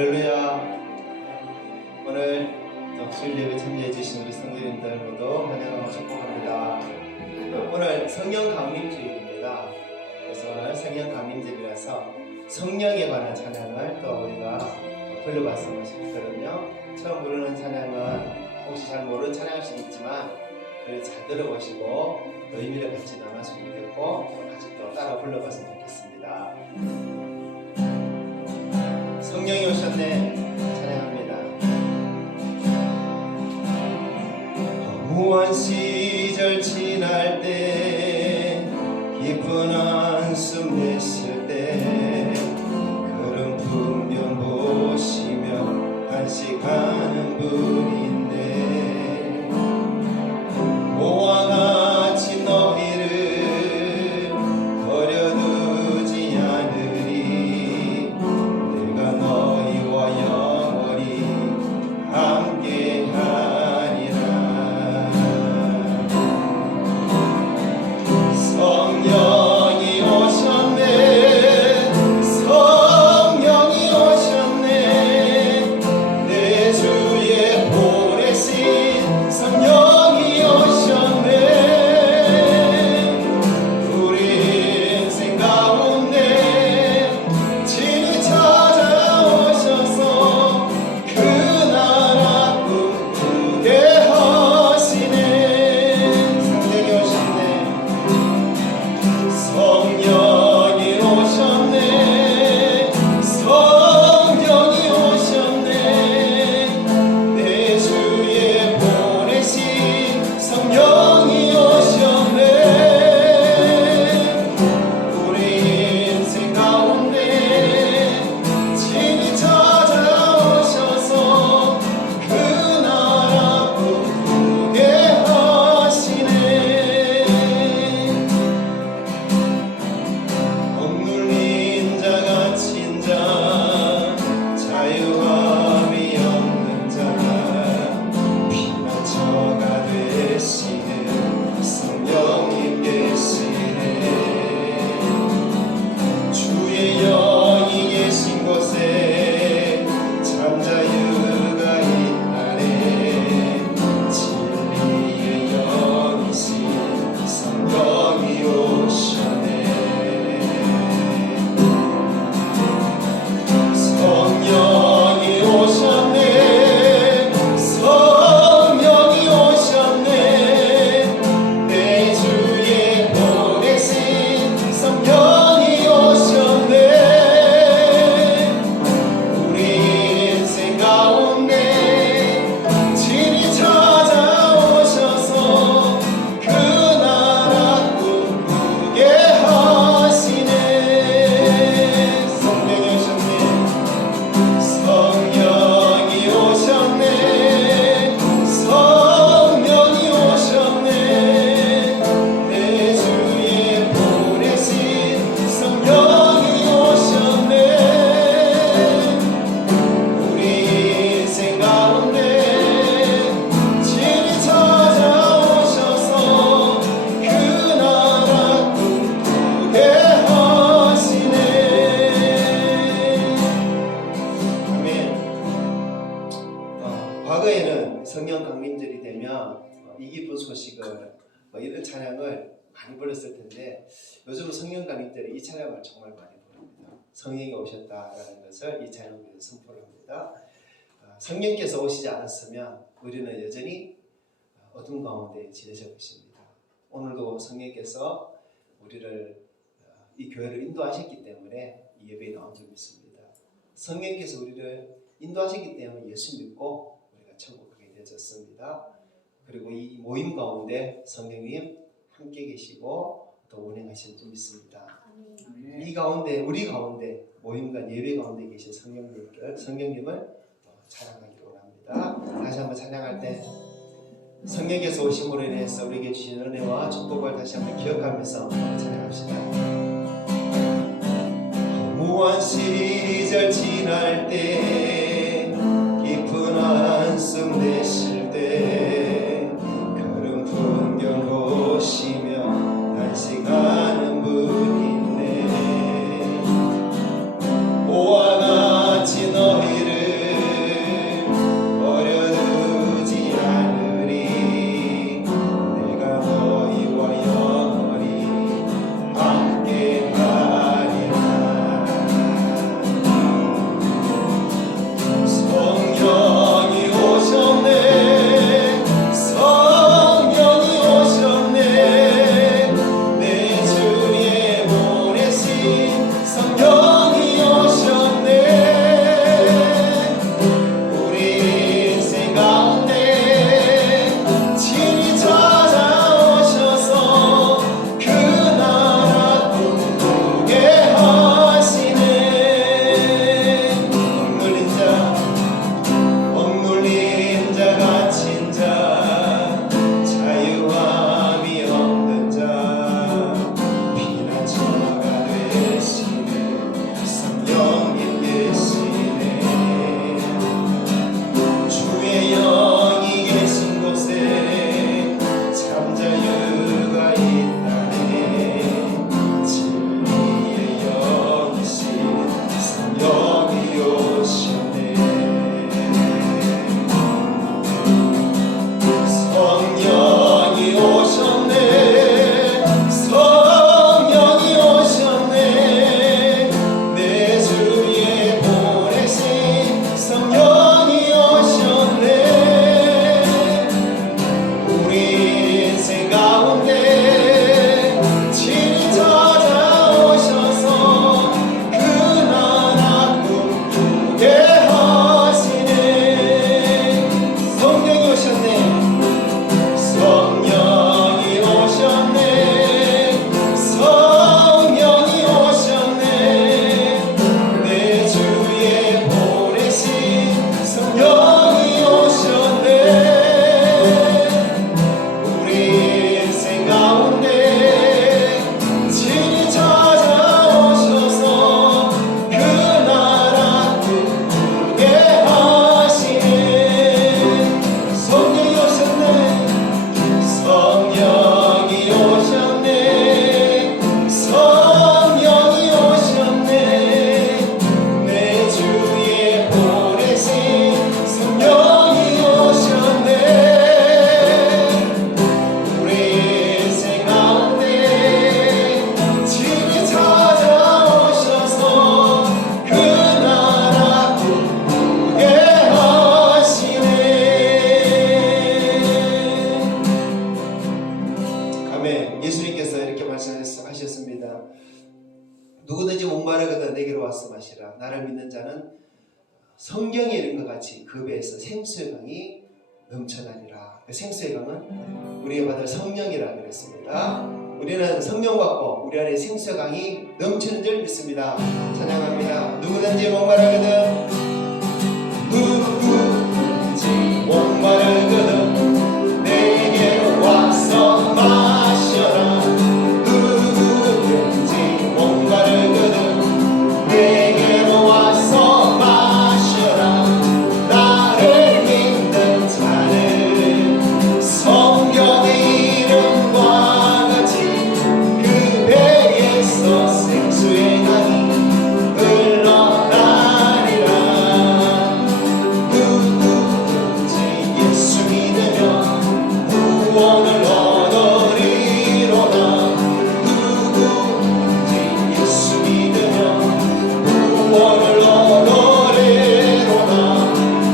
할렐루야. 오늘 주일 예배 참여해 주신 우리 성도님들 모두 환영하고 축복합니다. 오늘 성령 강림주일입니다. 그래서 오늘 성령 강림주일이라서 성령에 관한 찬양을 또 우리가 불러봤으면 싶거든요. 처음 부르는 찬양은 혹시 잘 모르는 찬양일 수도 있지만 잘 들어보시고 의미를 같이 나눴으면 좋겠고 같이 또 따라 불러봤으면 좋겠습니다. 성령이 오셨네 찬양합니다. 허무한 시절 지날 때 깊은 한숨 내쉴 때 그런 풍경 보시며 한식하는 분인데 모와 같이 너희를 버려두지 않으리 내가 너희와 영원히 함께하리라. 성령이 오셨네 성령이 오셨네 내 주의 보내신 성령이 오셨네 우리 인생 가운데 친히 찾아오셔서 그 나라 꿈꾸게 하시네. 성령이 오셨네 성령이 오셨네 내 주의 보내신 성령이 오셨네 우리 인생 가운데 친히 찾아오셔서 그 나라 꿈꾸게 하시네. 억눌린 자 갇힌 자 자유함이 없는 자 피난처가 되시는 성령님 계시네. 주의 영이 계신 곳에 잠자유가 있나래 진리의 영이신 성령이 오셨네. 성령이 오셨네 성령이 오셨네 내 주의 보내신 성령이 오셨네 우리 인생 가운데 친히 찾아오셔서 그 나라 꿈꾸게 하시네. 성령이 오셨네 성령이 오셨네 성령이 오셨네 내 주의 보내신 성령이 오셨네 우리 인생 가운데 친히 찾아오셔서 그 나라 꿈꾸게 하시네. 아멘. 과거에는 성령 강림절이 되면 이 기쁜 소식을 이런 찬양을 많이 불렀을 텐데 요즘은 성령 강림절에 이 찬양을 정말 많이 부릅니다. 성령이 오셨다라는 것을 이 찬양을 선포를 합니다. 성령께서 오시지 않았으면 우리는 여전히 어둠 가운데 지내실 것입니다. 오늘도 성령께서 우리를 이 교회를 인도하셨기 때문에 이 예배에 나온 줄 믿습니다. 성령께서 우리를 인도하셨기 때문에 예수 믿고 우리가 천국 가게 되었습니다. 그리고 이 모임 가운데 성령님 함께 계시고 또 운행하실 줄 믿습니다. 이 가운데 우리 가운데 모임과 예배 가운데 계신 성령님을 찬양하기를 원합니다. 다시 한번 찬양할 때 성령께서 오심으로 인해서 우리에게 주신 은혜와 축복을 다시 한번 기억하면서 찬양합시다. 허무한 시절 지날 때 깊은 한숨 내쉴 때 그런 풍경 보시며 한식하는 분 있네. 모와 같이 너희를 나를 믿는 자는 성경에 이른 것 같이 그 배에서 생수의 강이 넘쳐나리라. 그 생수의 강은 우리가 받을 성령이라 그랬습니다. 우리는 성령 받고 우리 안에 생수의 강이 넘치는 줄 믿습니다. 찬양합니다. 누구든지 목마르거든 누구든지 목마르거든 내게로 와서 마셔라. 누구든지 목마르거든 내게로 와서 마셔라. 나를 믿는 자는 성경의 이름과 같이 그 배에서 생수의 강이 흘러나리라. 누구든지 예수 믿으면 구원을 얻으리로다. 누구든지 예수 믿으면 구원을 얻으리로다.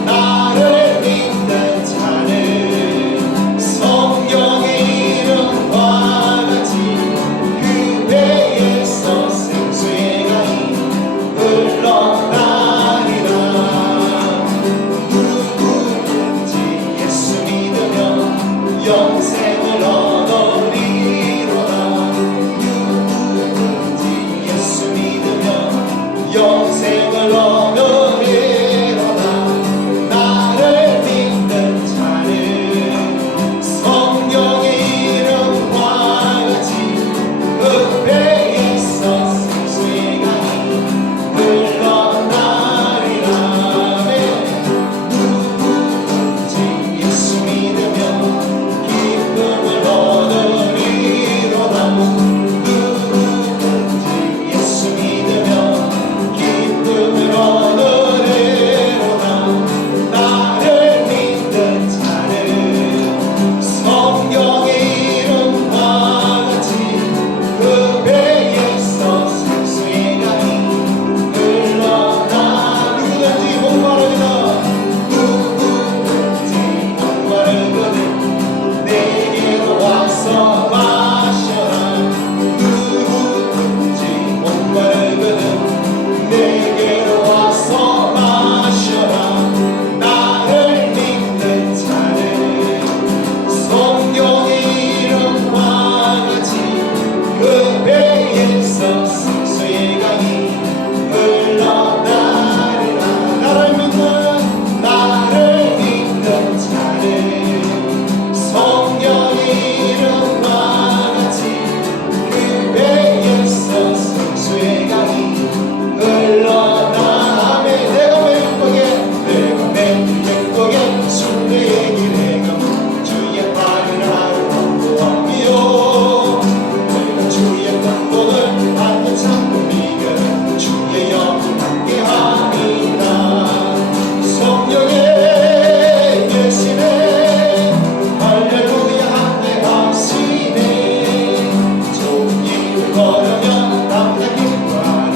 나를 믿는 자는 성경의 이름과 같이 그 배에서 생수의 강이 흘러나리라. 누구든지 예수 믿으면 영생을 얻으리로다. 누구든지 예수 믿으면 영생을 얻으리로다. 나를 믿는 자는 성경의 이름과 같이 그 배에서 생수의 강이 흘러나리라. 누구든지 예수 믿으면 기쁨을 얻으리로다. 누구든지 예수 믿으면 기쁨을 얻으리로다. 나를 믿는 자는 성경의 이름과 같이 그 배에서 생수의 강이 흘러나. 누구든지 목마르거든 누구든지 목마르거든 내게로 와서 마셔라. 누구든지 목마르거든 내게로 와서 마셔라. 나를 믿는 자는 성경의 이름과 같이 그 배에서 생수의 강이 흘러나리라. 나를 믿는 자는 성경의 이름과 같이 그 배에서 생수의 강이 흘러나네. 내가 매 기쁘게 순례의 길에 가면 주의 발을 하루 공부하며 내가 주의 권복을 받는 참고 믿음 주의 영이 함께합니다. 성령의 계시네 할렐루야 함께하시네. 좋은 일을 걸으면 남자 기뻐하는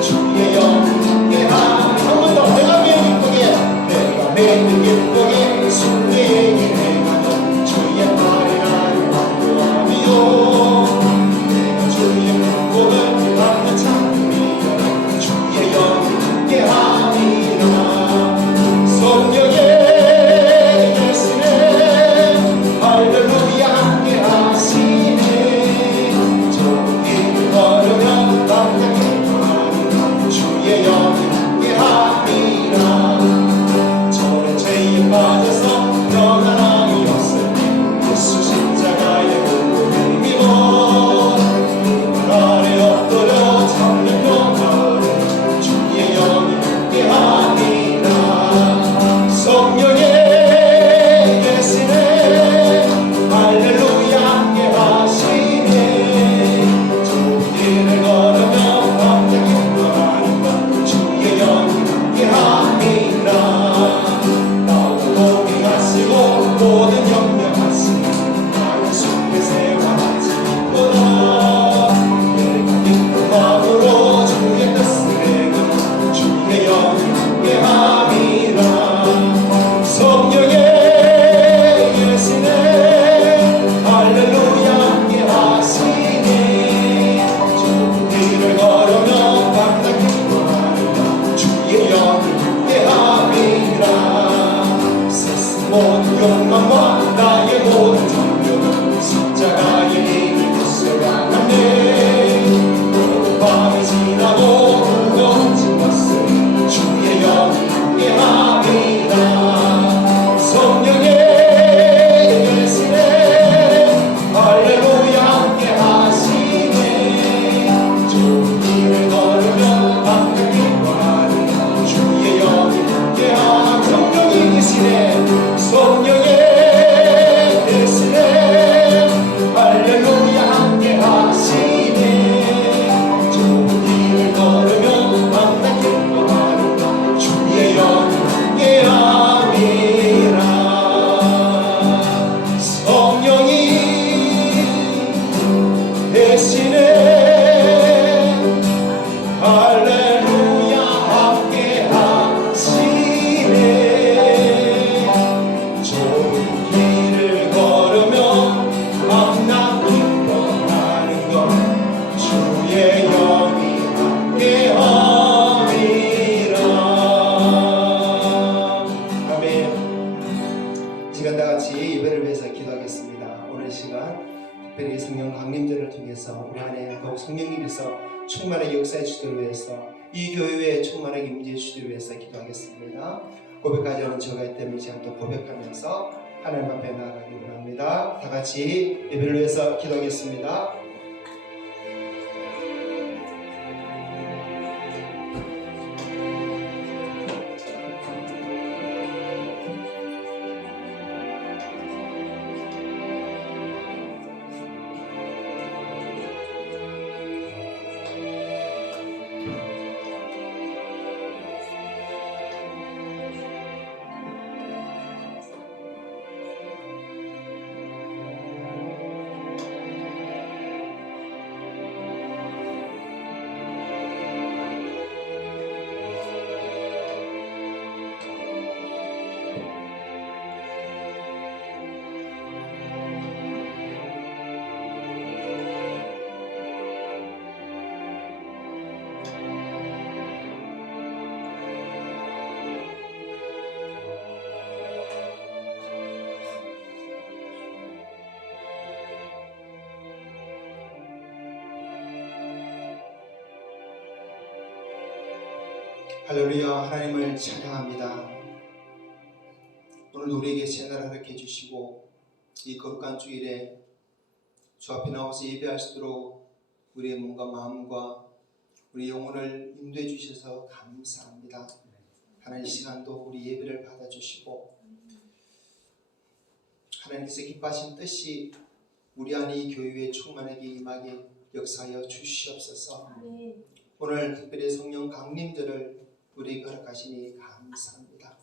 주의 영이 함께하니. 한 번 더. 내가 매일 기쁘게 순례의 길에 가면 주의 발을 하루 공부하며 내가 주의 권복을 받는 참고 믿음 주의 영이 함께합니다. 성령의 계시네 할렐루야 함께하시네. 좋은 일을 걸으면 남자 기뻐하는 주의 영이 함께합니다. 저는 죄에 빠져서 영원함이 없을 예수 십자가의 복음을 믿어 그 아래 엎드려 참는 평화를 주의 영이 함께합니다. 성령의 계시네 할렐루야 함께하시네. 좋은 일을 걸으며 남자 기뻐하는 것 주의 영이 함께합니다. 나도 동행하시고 모든 협력하시고 나의 숲에 세워하지 기쁘다. 내가 기쁜 마음으로 주의 뜻을 행하며 주의 영이 함께함이라. 성령의 계시네 할렐루야 함께하시네. 좋은 길을 걸으며 감당 기뻐하는 주 모든 욕망과 나의 모든 정욕은 십자가의 힘을 붙여가네. 밤이 지나고 무거워진 것을 주의 영이 함께합니다. 성령의 계시네 할렐루야 함께하시네. 좋은 길을 걸으며 함께 기뻐하는 주의 영이 함께함. 성령이 계시네 성령의 계시네 할렐루야 함께하시네. 좋은 길을 걸으며 함께 기뻐하는 주의 영이 함께함이라. 성령이 계시네 할렐루야 함께하시네. 좋은 길을 걸으며 만나 기뻐하는 것 주의 영이 함께함이라. 아멘. 시간 다같이 예배를 위해서 기도하겠습니다. 오늘 시간 특별히 성령 강림절을 통해서 우리 안에 더욱 성령님께서 충만하게 역사해 주시기를 위해서 이 교회에 충만하게 임재해 주시기를 위해서 기도하겠습니다. 고백하지 않은 저가 때문에 제가 또 고백하면서 하나님 앞에 나아가기 원합니다. 다 같이 예배를 위해서 기도하겠습니다. 할렐루야. 하나님을 찬양합니다. 오늘도 우리에게 새날을 허락해 주시고 이 거룩한 주일에 주 앞에 나와서 예배할 수 있도록 우리의 몸과 마음과 우리 영혼을 인도해 주셔서 감사합니다. 하나님 이 시간도 우리 예배를 받아주시고 하나님께서 기뻐하신 뜻이 우리 안에 이 교회에 충만하게 임하게 역사하여 주시옵소서. 오늘 특별히 성령 강림절을 우리에게 허락하시니 감사합니다.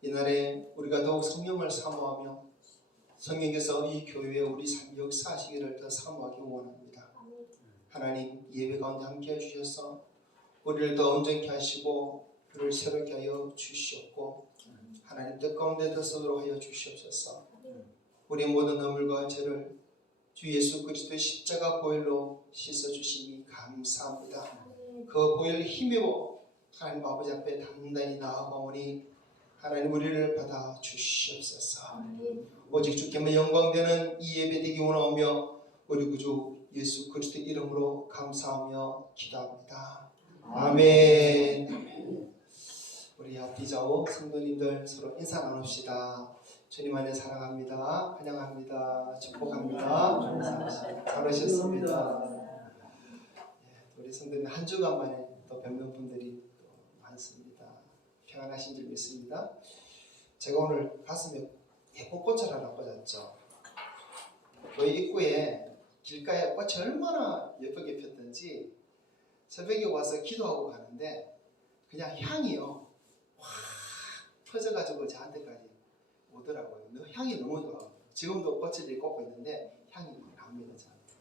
이날에 우리가 더욱 성령을 사모하며 성령께서 이 교회에 우리 삶 역사하시기를 더 사모하기 원합니다. 하나님 예배 가운데 함께 해주셔서 우리를 더 온전케 하시고 그를 새롭게 하여 주시옵고 하나님 뜻 가운데 더 서도록 하여 주시옵소서. 우리 모든 허물과 죄를 주 예수 그리스도의 십자가 보혈로 씻어주시니 감사합니다. 그 보혈을 힘입어 하나님 아버지 앞에 단단히 나아가오니 하나님 우리를 받아 주시옵소서. 오직 주께만 영광되는 이 예배 되기 원하오며 우리 구주 예수 그리스도 이름으로 감사하며 기도합니다. 아멘. 우리 앞뒤 좌우 성도님들 서로 인사 나눕시다. 주님 안에 사랑합니다. 환영합니다. 축복합니다. 잘 오셨습니다. 우리 성도님 한 주간 만에 또 뵙는 분들이 또 많습니다. 평안하신 줄 믿습니다. 제가 오늘 가슴에 예쁜 꽃을 하나 꽂았죠. 저희 입구에 길가에 꽃이 얼마나 예쁘게 폈던지 새벽에 와서 기도하고 가는데 그냥 향이요 확 퍼져가지고 저한테까지 오더라고요. 향이 너무 좋아요. 지금도 꽃을 꽂고 있는데 향이 납니다. 저한테.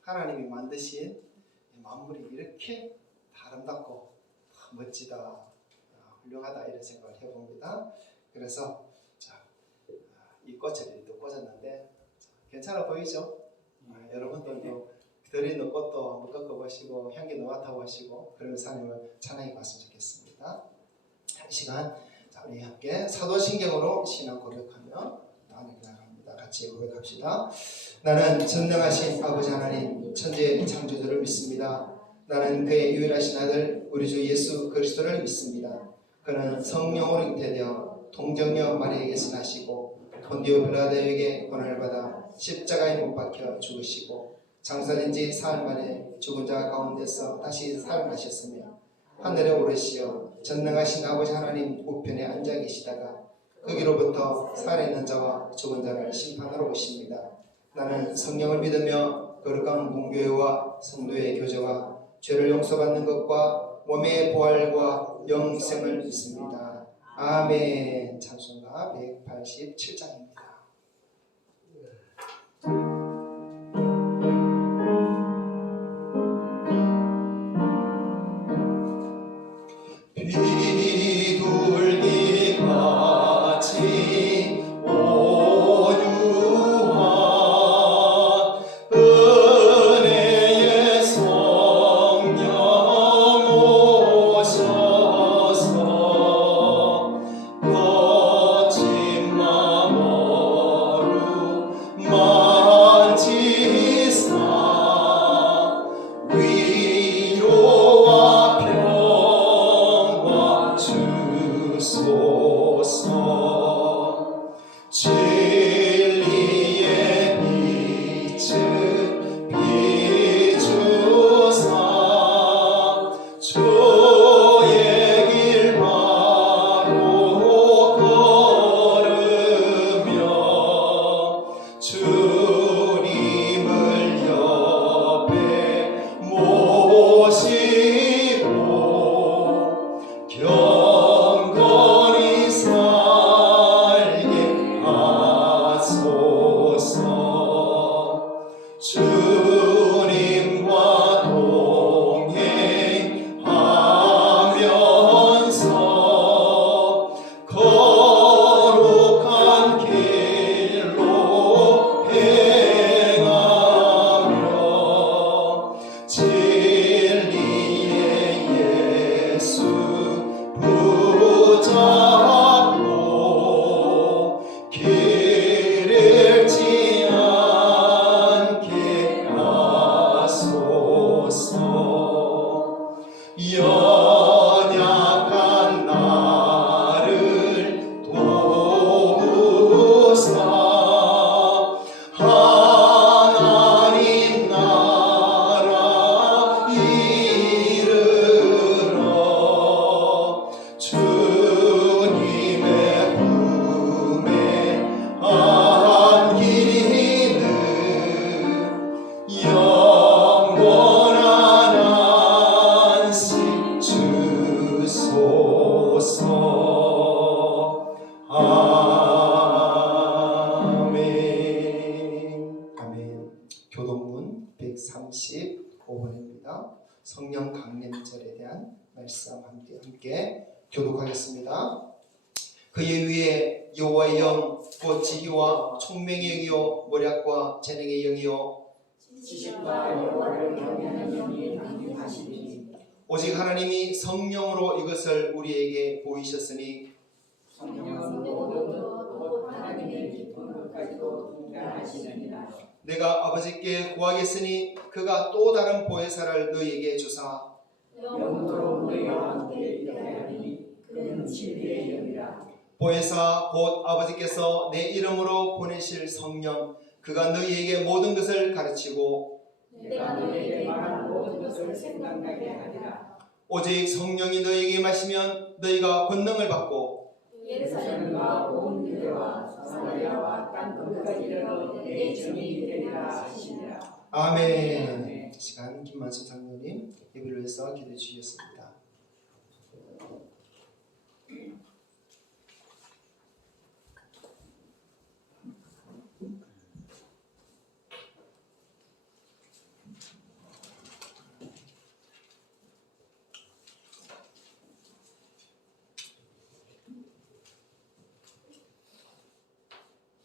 하나님이 만드신 만물이 이렇게 아름답고 멋지다, 훌륭하다 이런 생각을 해봅니다. 그래서 이 꽃을 또 꽂았는데 괜찮아 보이죠? 여러분들도 들어있는 꽃도 한번 꺾어보시고 향기 너같다고 하시고 그러면서 하나님을 찬양해 봤으면 좋겠습니다. 이 시간 자, 우리 함께 사도신경으로 신앙 고백하며 나갑니다. 같이 고백합시다. 나는 전능하신 아버지 하나님 천지의 창조주를 믿습니다. 나는 그의 유일하신 아들 우리 주 예수 그리스도를 믿습니다. 그는 성령으로 잉태되어 동정녀 마리아에게서 나시고 본디오 빌라도에게 고난을 받아 십자가에 못 박혀 죽으시고 장사된 지 사흘 만에 죽은 자 가운데서 다시 살아나셨으며 하늘에 오르시어 전능하신 아버지 하나님 우편에 앉아 계시다가 거기로부터 살아있는 자와 죽은 자를 심판하러 오십니다. 나는 성령을 믿으며 거룩한 공교회와 성도의 교제와 죄를 용서받는 것과 몸의 부활과 영생을 믿습니다. 아멘. 찬송가 187장입니다. 비둘기같이 온유한 은혜의 성령 오셔서 거친 마음으로 만지사 위로와 평화 주소서. 진리의 빛을 비추사 주의 길 바로 걸으며 주님을 옆에 모시고 경건히 살게 하소서. 주님과 동행하면서 거룩한 길로 행하며 진리의 예수 붙잡고 길 잃지 않게 하소서. 연약한 나를 도우사 하나님 나라 이르러 주님의 품에 안기는 영원한 안식 주소서. 아멘. 아멘. 교동문 135번입니다. 성령 강림절에 대한 말씀 함께 교독하겠습니다. 그의 위에 여호와의 영, 곧 지기와 총명의 영이요 모략과 재능의 영이요 지식과 여호와를 경외하는 영이 강림하시니 오직 하나님이 성령으로 이것을 우리에게 보이셨으니 성령은 또 하나님의 깊은 것까지도 통달하시느니라. 내가 아버지께 구하겠으니 그가 또 다른 보혜사를 너희에게 주사 영으로 너희와 함께 있게 하리니 그는 진리의 영이라. 보혜사 곧 아버지께서 내 이름으로 보내실 성령, 그가 너희에게 모든 것을 가르치고 내가 너희에게 말한 모든 것을 생각나게 하리라. 오직 성령이 너희에게 마시면 너희가 권능을 받고 예루살렘과 온 유대와 사마리아와 땅 끝까지 이르러 내 증인이 되리라 하시니라. 아멘. 이 시간 김만수 장로님 예배를 위해서 기도해 주시겠습니다.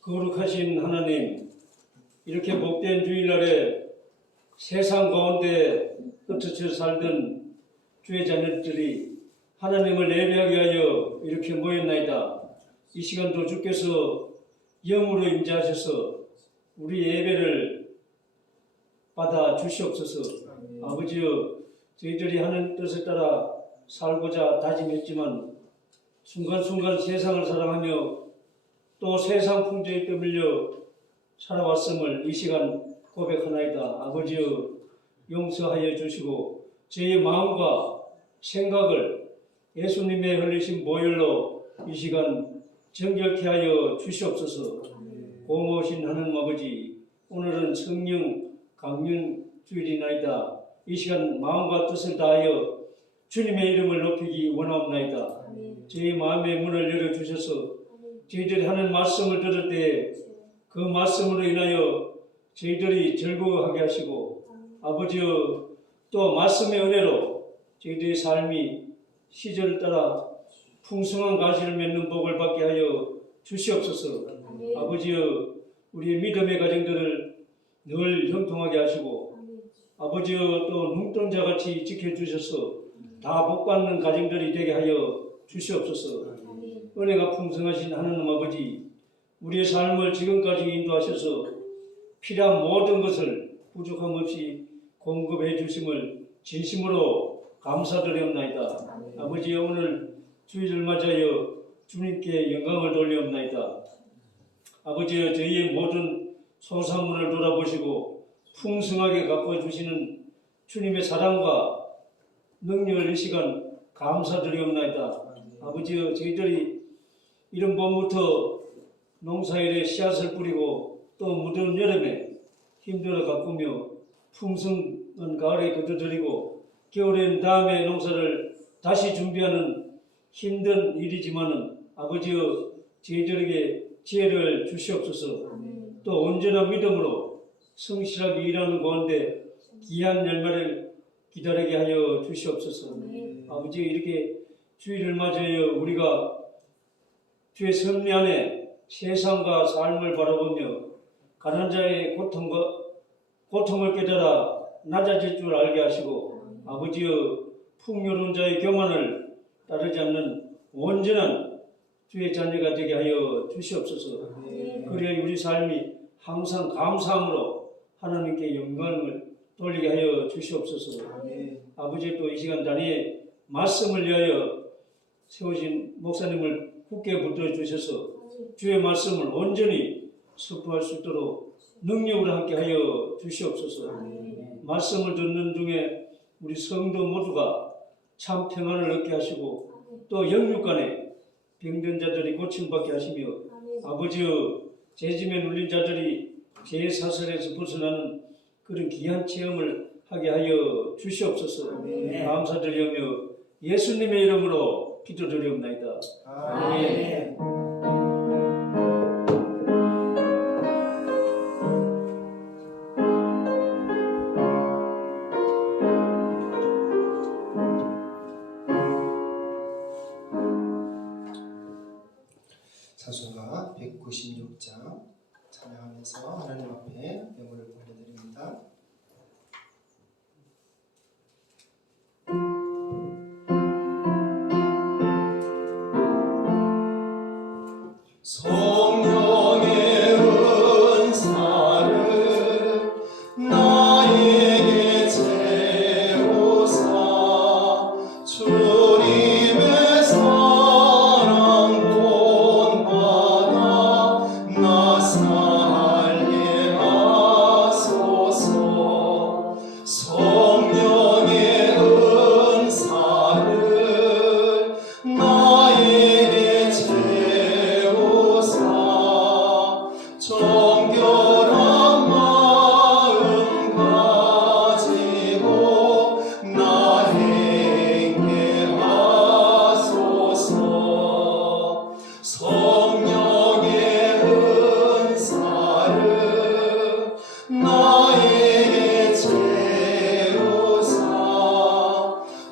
거룩하신 하나님, 이렇게 복된 주일날에 세상 가운데 흩어져 살던 주의 자녀들이 하나님을 예배하게 하여 이렇게 모였나이다. 이 시간도 주께서 영으로 임재하셔서 우리 예배를 받아 주시옵소서. 아버지여, 저희들이 하는 뜻에 따라 살고자 다짐했지만 순간순간 세상을 사랑하며 또 세상 풍조에 떠밀려 살아왔음을 이 시간 고백하나이다. 아버지여, 용서하여 주시고 저희의 마음과 생각을 예수님의 흘리신 보혈로 이 시간 정결케 하여 주시옵소서. 고모신 하나님 아버지, 오늘은 성령 강림 주일이나이다. 이 시간 마음과 뜻을 다하여 주님의 이름을 높이기 원하옵나이다. 저희 마음의 문을 열어주셔서 저희들이 하는 말씀을 들을 때 그 말씀으로 인하여 저희들이 즐거워하게 하시고 아버지여, 또 말씀의 은혜로 저희들의 삶이 시절을 따라 풍성한 가시를 맺는 복을 받게 하여 주시옵소서. 아버지여, 우리의 믿음의 가정들을 늘 형통하게 하시고 아버지여, 또 눈동자같이 지켜주셔서 다 복받는 가정들이 되게 하여 주시옵소서. 은혜가 풍성하신 하나님 아버지, 우리의 삶을 지금까지 인도하셔서 필요한 모든 것을 부족함 없이 공급해 주심을 진심으로 감사드리옵나이다. 아버지, 오늘 주일을 맞이하여 주님께 영광을 돌리옵나이다. 아버지여, 저희의 모든 소산물을 돌아보시고 풍성하게 갚아 주시는 주님의 사랑과 능력을 이 시간 감사드리옵나이다. 아버지여, 저희들이 이런 봄부터 농사일에 씨앗을 뿌리고 또 무더운 여름에 힘들어 가꾸며 풍성한 가을에 거두드리고 겨울엔 다음에 농사를 다시 준비하는 힘든 일이지만은 아버지여, 저희들에게 지혜를 주시옵소서. 또 온전한 믿음으로 성실하게 일하는 가운데 귀한 열매를 기다리게 하여 주시옵소서. 아버지, 이렇게 주일을 맞이하여 우리가 주의 섭리 안에 세상과 삶을 바라보며 가난한 자의 고통을 깨달아 낮아질 줄 알게 하시고 아버지여, 풍요로운 자의 교만을 따르지 않는 온전한 주의 자녀가 되게 하여 주시옵소서. 그래야 우리 삶이 항상 감사함으로 하나님께 영광을 돌리게 하여 주시옵소서. 아버지, 또 이 시간 단위에 말씀을 위하여 세우신 목사님을 굳게 붙들어 주셔서 주의 말씀을 온전히 선포할 수 있도록 능력으로 함께 하여 주시옵소서. 말씀을 듣는 중에 우리 성도 모두가 참 평안을 얻게 하시고 또 영육간에 병든 자들이 고침받게 하시며 아버지여, 죄짐에 눌린 자들이 죄의 사슬에서 벗어나는 그런 귀한 체험을 하게 하여 주시옵소서. 감사드리며 예수님의 이름으로 기도드리옵나이다. 아멘. 찬송가 196장 찬양하면서 하나님 앞에 영혼을 올려드립니다. 성령의 은사를 나에게 채우사 주님의 사랑 본받아 나 살게 하소서. 성령의 은사를 나에게 채우사 정결한 마음 가지고 나 행케 하소서. 성령의 은사를 나에게 채우사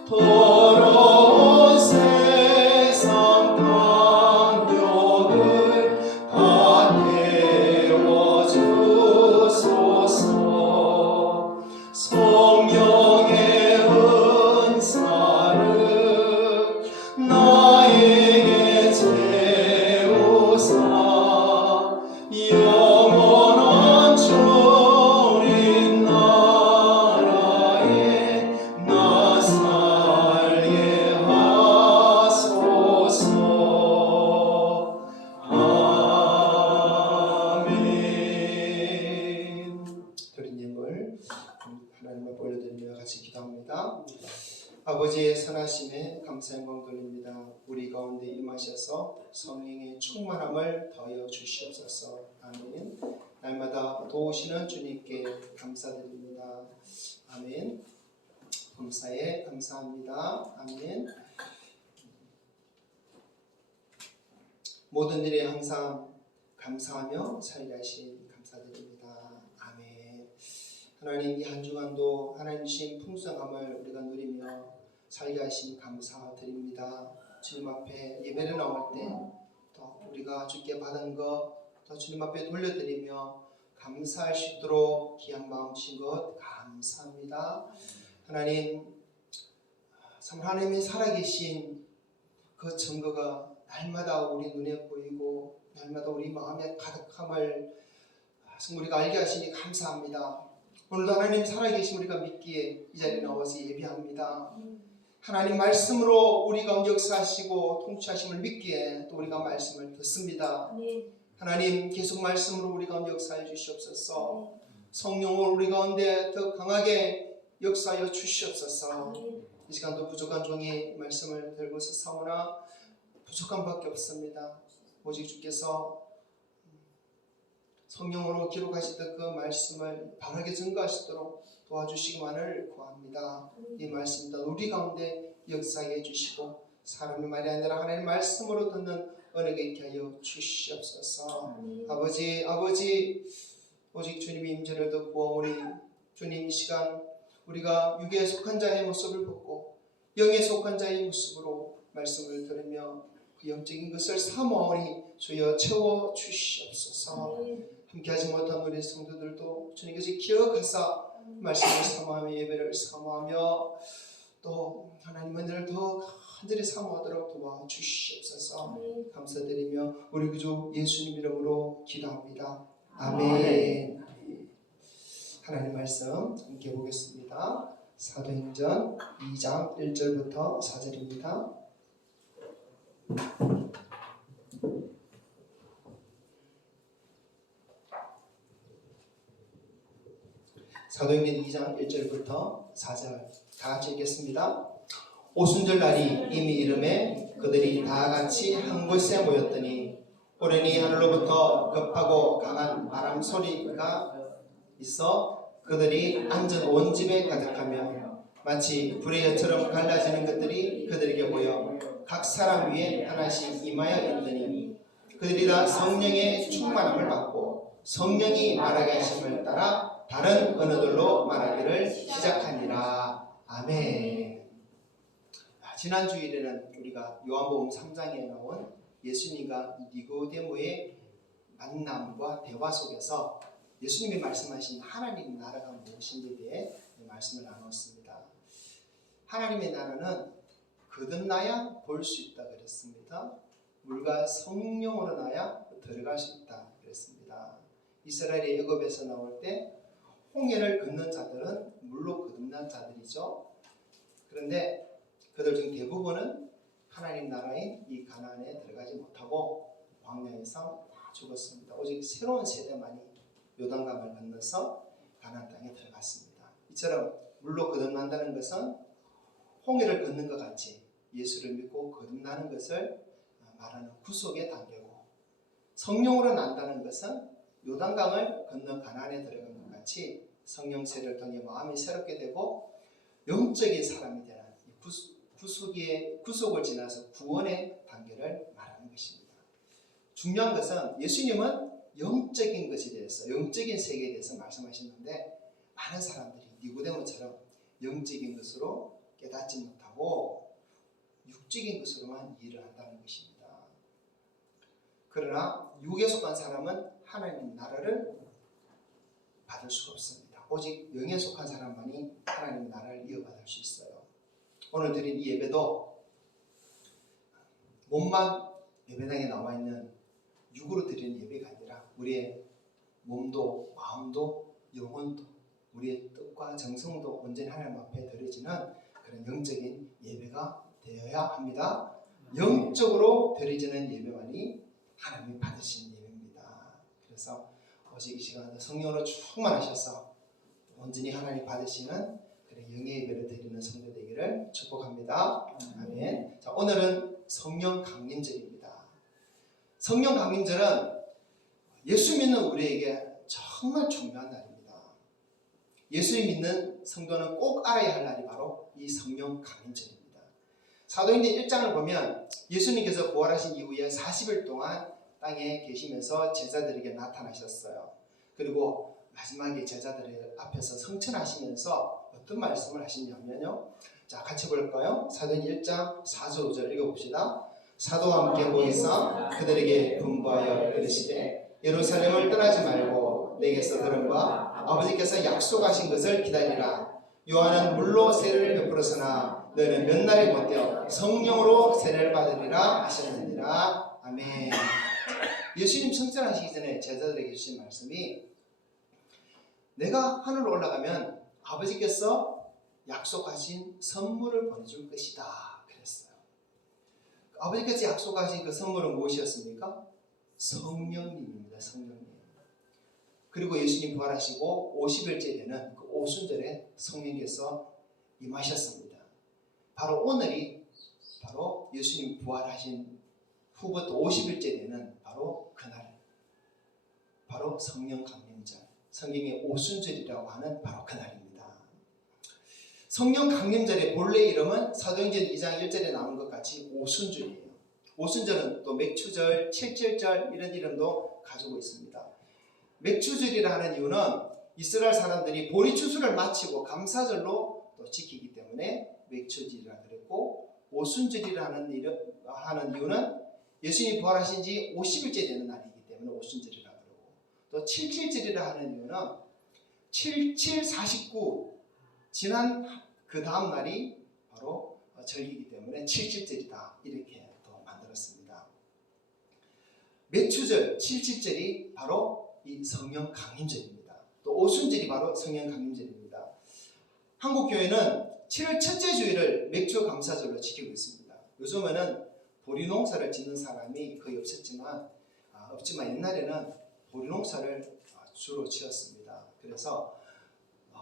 더러운 세상 강욕을 다 태워 아버지의 선하심에 감사 영광 돌립니다. 우리 가운데 임하셔서 성령의 충만함을 더하여 주시옵소서. 아멘. 날마다 도우시는 주님께 감사드립니다. 아멘. 감사에 감사합니다. 아멘. 모든 일에 항상 감사하며 살게 하신 감사드립니다. 아멘. 하나님, 이 한 주간도 하나님 주신 풍성함을 우리가 누리며 살게 하신 감사드립니다. 주님 앞에 예배를 나올 때 또 우리가 주께 받은 것 또 주님 앞에 돌려드리며 감사할 수 있도록 귀한 마음 주신 것 감사합니다. 하나님, 참 하나님이 살아계신 그 증거가 날마다 우리 눈에 보이고 날마다 우리 마음에 가득함을 우리가 알게 하시니 감사합니다. 오늘도 하나님 살아계신 우리가 믿기에 이 자리에 나와서 예배합니다. 하나님 말씀으로 우리 가운데 역사하시고 통치하심을 믿기에 또 우리가 말씀을 듣습니다. 하나님 계속 말씀으로 우리 가운데 역사해 주시옵소서. 성령을 우리 가운데 더 강하게 역사하여 주시옵소서. 이 시간도 부족한 종이 말씀을 들고서 사오나 부족한 밖에 없습니다. 오직 주께서 성령으로 기록하시던 그 말씀을 바르게 증거하시도록 도와주시기만을 구합니다. 이 말씀 또 우리 가운데 역사하게 해주시고 사람의 말이 아니라 하나님의 말씀으로 듣는 은혜가 있게 하여 주시옵소서. 아버지 오직 주님의 임재를 듣고 우리 주님 이 시간 우리가 육에 속한 자의 모습을 벗고 영에 속한 자의 모습으로 말씀을 들으며 그 영적인 것을 사모하오니 주여 채워 주시옵소서. 함께하지 못한 우리 성도들도 주님께서 기억하사 말씀을 사모하며 예배를 사모하며 또 하나님 은혜를 더 간절히 사모하도록 도와주시옵소서. 감사드리며 우리 구주 예수님 이름으로 기도합니다. 아멘. 하나님 말씀 함께 보겠습니다. 사도행전 2장 1절부터 4절입니다. 사도행전 2장 1절부터 4절 다 같이 읽겠습니다. 오순절 날이 이미 이름에 그들이 다 같이 한 곳에 모였더니 오랜이 하늘로부터 급하고 강한 바람 소리가 있어 그들이 앉은 온 집에 가득하며 마치 불의 엿처럼 갈라지는 것들이 그들에게 보여 각 사람 위에 하나씩 임하여 있더니 그들이 다 성령의 충만함을 받고 성령이 말하게 하심을 따라 다른 언어들로 말하기를 시작하니라. 아멘. 지난 주일에는 우리가 요한복음 3장에 나온 예수님과 니고데모의 만남과 대화 속에서 예수님이 말씀하신 하나님 나라가 무엇인지에 대해 말씀을 나눴습니다. 하나님의 나라는 거듭나야 볼 수 있다 그랬습니다. 물과 성령으로 나야 들어갈 수 있다 그랬습니다. 이스라엘이 애굽에서 나올 때 홍해를 건넌 자들은 물로 거듭난 자들이죠. 그런데 그들 중 대부분은 하나님 나라인 이 가나안에 들어가지 못하고 광야에서 다 죽었습니다. 오직 새로운 세대만이 요단강을 건너서 가나안 땅에 들어갔습니다. 이처럼 물로 거듭난다는 것은 홍해를 걷는 것 같이 예수를 믿고 거듭나는 것을 말하는 구속의 단계고, 성령으로 난다는 것은 요단강을 건너 가나안에 들어간 것 같이 성령 세례를 통해 마음이 새롭게 되고 영적인 사람이 되는 구속을 지나서 구원의 단계를 말하는 것입니다. 중요한 것은 예수님은 영적인 것에 대해서, 영적인 세계에 대해서 말씀하셨는데 많은 사람들이 니고데모처럼 영적인 것으로 깨닫지 못하고 육적인 것으로만 이해를 한다는 것입니다. 그러나 육에 속한 사람은 하나님 나라를 받을 수가 없습니다. 오직 영에 속한 사람만이 하나님 나라를 이어받을 수 있어요. 오늘 드린 이 예배도 몸만 예배당에 나와 있는 육으로 드리는 예배가 아니라 우리의 몸도 마음도 영혼도 우리의 뜻과 정성도 온전히 하나님 앞에 드려지는 그런 영적인 예배가 되어야 합니다. 영적으로 드려지는 예배만이 하나님이 받으신 예배입니다. 그래서 오직 이 시간에 성령으로 충만하셔서 온전히 하나님 받으시는 그런 영의 예배를 드리는 성도들에게 되기를 축복합니다. 아멘. 자, 오늘은 성령 강림절입니다. 성령 강림절은 예수 믿는 우리에게 정말 중요한 날입니다. 예수 믿는 성도는 꼭 알아야 할 날이 바로 이 성령 강림절입니다. 사도행전 1장을 보면 예수님께서 부활하신 이후에 40일 동안 땅에 계시면서 제자들에게 나타나셨어요. 그리고 마지막에 제자들 앞에서 성천하시면서 어떤 말씀을 하시냐면요. 자, 같이 볼까요? 사도행전 1장 4절 5절 읽어봅시다. 사도와 함께 모이사 그들에게 분부하여 이르시되 예루살렘을 떠나지 말고 내게서 들은 바 아버지께서 약속하신 것을 기다리라. 요한은 물로 세례를 베풀었으나 너희는 몇 날이 못되어 성령으로 세례를 받으리라 하셨느니라. 아멘. 예수님 성천하시기 전에 제자들에게 주신 말씀이 내가 하늘로 올라가면 아버지께서 약속하신 선물을 보내줄 것이다 그랬어요. 아버지께서 약속하신 그 선물은 무엇이었습니까? 성령님입니다. 성령님. 그리고 예수님 부활하시고 50일째 되는 그 오순절에 성령께서 임하셨습니다. 바로 오늘이 바로 예수님 부활하신 후부터 50일째 되는 바로 그날, 바로 성령 강림절, 성경의 오순절이라고 하는 바로 그날입니다. 성령 강림절의 본래 이름은 사도행전 2장 1절에 나온 것 같이 오순절이에요. 오순절은 또 맥추절, 칠칠절 이런 이름도 가지고 있습니다. 맥추절이라 하는 이유는 이스라엘 사람들이 보리추수를 마치고 감사절로 또 지키기 때문에 맥추절이라 그랬고, 오순절이라 하는 이유는 예수님이 부활하신 지 50일째 되는 날이기 때문에 오순절이라 그러고, 또 칠칠절이라 하는 이유는 7749 지난 그 다음 날이 바로 절기이기 때문에 칠칠절이다 이렇게 또 만들었습니다. 맥추절, 칠칠절이 바로 이 성령 강림절입니다. 또 오순절이 바로 성령 강림절입니다. 한국 교회는 7월 첫째 주일을 맥추 감사절로 지키고 있습니다. 요즘에는 보리 농사를 짓는 사람이 거의 없지만 옛날에는 보리 농사를 주로 지었습니다. 그래서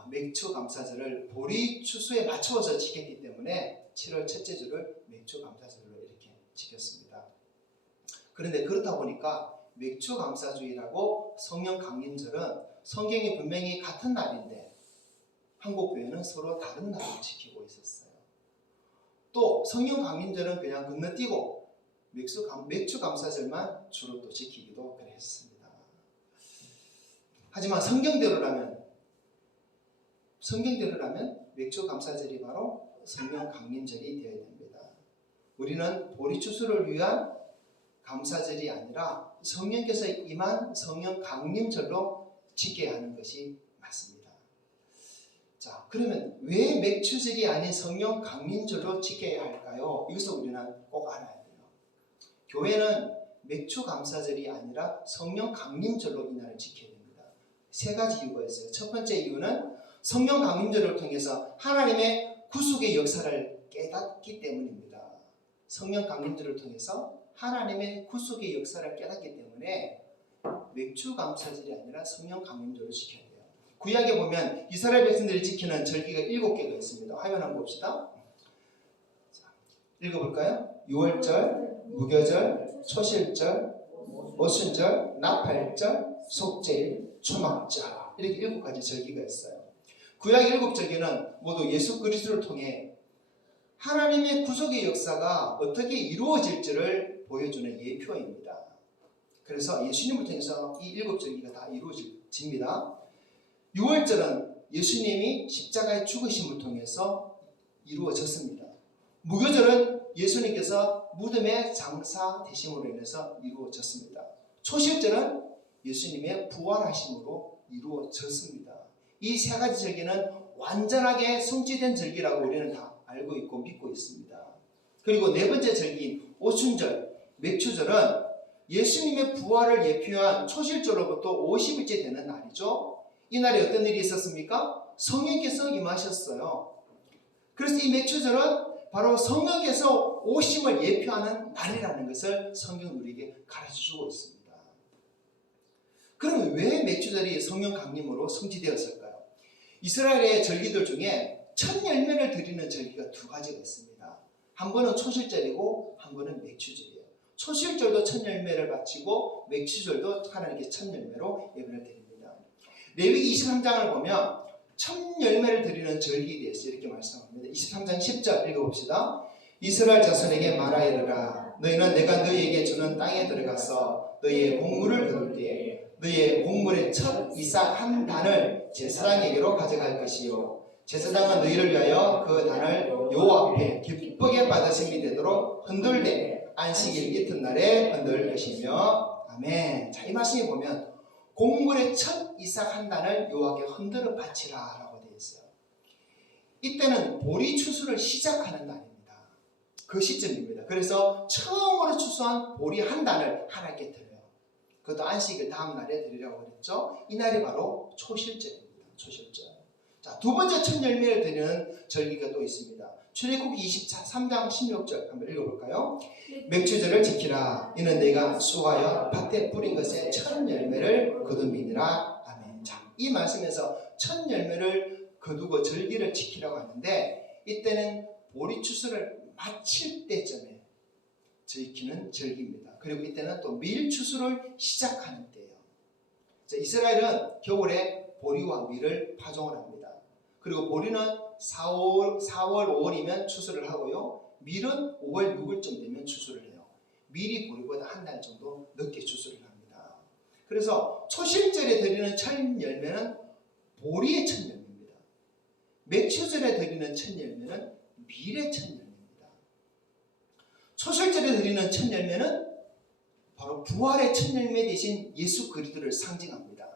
맥추 감사절을 보리 추수에 맞추어서 지켰기 때문에 7월 첫째 주를 맥추 감사절로 이렇게 지켰습니다. 그런데 그렇다 보니까 맥추 감사주일하고 성령 강림절은 성경이 분명히 같은 날인데 한국 교회는 서로 다른 날을 지키고 있었어요. 또 성령 강림절은 그냥 건너뛰고 맥추 감사절만 주로 또 지키기도 그랬습니다. 하지만 성경대로라면 맥추 감사절이 바로 성령 강림절이 되어야 됩니다. 우리는 보리추수를 위한 감사절이 아니라 성령께서 임한 성령 강림절로 지켜야 하는 것이 맞습니다. 자, 그러면 왜 맥추절이 아닌 성령 강림절로 지켜야 할까요? 이것을 우리는 꼭 알아야 돼요. 교회는 맥추 감사절이 아니라 성령 강림절로 이 날을 지켜야 됩니다. 세 가지 이유가 있어요. 첫 번째 이유는 성령 강림절을 통해서 하나님의 구속의 역사를 깨닫기 때문입니다. 성령 강림절을 통해서 하나님의 구속의 역사를 깨닫기 때문에 맥추 감사절이 아니라 성령 강림절을 지켜야 돼요. 구약에 보면 이스라엘 백성들이 지키는 절기가 7개가 있습니다. 화면 한번 봅시다. 자, 읽어볼까요? 유월절, 무교절, 초실절, 오순절, 나팔절, 속죄일, 초막절, 이렇게 7가지 절기가 있어요. 구약 7절기는 모두 예수 그리스도를 통해 하나님의 구속의 역사가 어떻게 이루어질지를 보여주는 예표입니다. 그래서 예수님을 통해서 이 7절기가 다 이루어집니다. 6월절은 예수님이 십자가의 죽으심을 통해서 이루어졌습니다. 무교절은 예수님께서 무덤에 장사되심으로 인해서 이루어졌습니다. 초실절은 예수님의 부활하심으로 이루어졌습니다. 이 세 가지 절기는 완전하게 성취된 절기라고 우리는 다 알고 있고 믿고 있습니다. 그리고 네 번째 절기인 오순절, 맥추절은 예수님의 부활을 예표한 초실절로부터 50일째 되는 날이죠. 이 날에 어떤 일이 있었습니까? 성령께서 임하셨어요. 그래서 이 맥추절은 바로 성령께서 오심을 예표하는 날이라는 것을 성경은 우리에게 가르쳐주고 있습니다. 그럼 왜 맥추절이 성령 강림으로 성취되었을까요? 이스라엘의 절기들 중에 첫 열매를 드리는 절기가 두 가지가 있습니다. 한 번은 초실절이고 한 번은 맥추절이에요. 초실절도 첫 열매를 바치고 맥추절도 하나님께 첫 열매로 예배를 드립니다. 레위기 23장을 보면 첫 열매를 드리는 절기에 대해서 이렇게 말씀합니다. 23장 10절 읽어봅시다. 이스라엘 자손에게 말하 이르라. 너희는 내가 너희에게 주는 땅에 들어가서 너희의 곡물을 거둘 때에 너희의 곡물의 첫 이삭 한 단을 제사장에게로 가져갈 것이요 제사장은 너희를 위하여 그 단을 여호와 앞에 기쁘게 받으심이 되도록 흔들되 안식일 이튿날에 흔들 것이며 아멘. 자, 이 말씀에 보면 곡물의 첫 이삭 한 단을 여호와께 흔들어 바치라 라고 되어 있어요. 이때는 보리 추수를 시작하는 날입니다. 그 시점입니다. 그래서 처음으로 추수한 보리 한 단을 하나님께 드려요. 그것도 안식일 다음 날에 드리라고 그랬죠. 이 날이 바로 초실절입니다. 초실절. 자, 두 번째 첫 열매를 드리는 절기가 또 있습니다. 출애굽기 23장 16절 한번 읽어볼까요? 맥추절을 지키라. 이는 내가 수하여 밭에 뿌린 것의 첫 열매를 거둠이니라. 아멘. 자, 이 말씀에서 첫 열매를 거두고 절기를 지키라고 하는데 이때는 보리 추수를 마칠 때쯤에 지키는 절기입니다. 그리고 이때는 또 밀 추수를 시작하는 때예요. 자, 이스라엘은 겨울에 보리와 밀을 파종을 합니다. 그리고 보리는 4월, 5월이면 추수를 하고요. 밀은 5월, 6월쯤 되면 추수를 해요. 밀이 보리보다 한 달 정도 늦게 추수를 합니다. 그래서 초실절에 드리는 첫 열매는 보리의 첫 열매입니다. 맥추절에 드리는 첫 열매는 밀의 첫 열매입니다. 초실절에 드리는 첫 열매는 바로 부활의 첫 열매 대신 예수 그리스도를 상징합니다.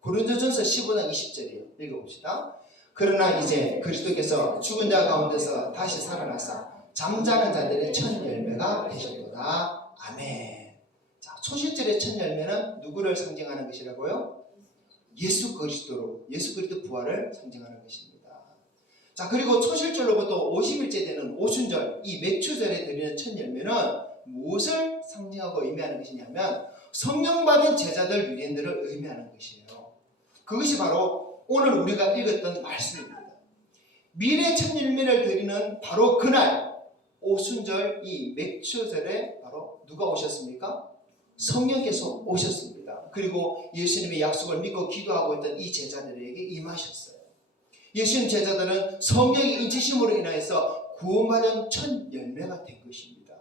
고린도전서 15장 20절이에요. 읽어봅시다. 그러나 이제 그리스도께서 죽은 자 가운데서 다시 살아나사 잠자는 자들의 첫 열매가 되셨도다. 아멘. 자, 초실절의 첫 열매는 누구를 상징하는 것이라고요? 예수 그리스도 부활을 상징하는 것입니다. 자, 그리고 초실절로부터 50일째 되는 오순절, 이 맥추절에 드리는 첫 열매는 무엇을 상징하고 의미하는 것이냐면 성령 받은 제자들 유대인들을 의미하는 것이에요. 그것이 바로 오늘 우리가 읽었던 말씀입니다. 밀의 첫 열매를 드리는 바로 그날 오순절 이 맥추절에 바로 누가 오셨습니까? 성령께서 오셨습니다. 그리고 예수님의 약속을 믿고 기도하고 있던 이 제자들에게 임하셨어요. 예수님 제자들은 성령의 인치심으로 인하여서 구원받은 첫 열매가 된 것입니다.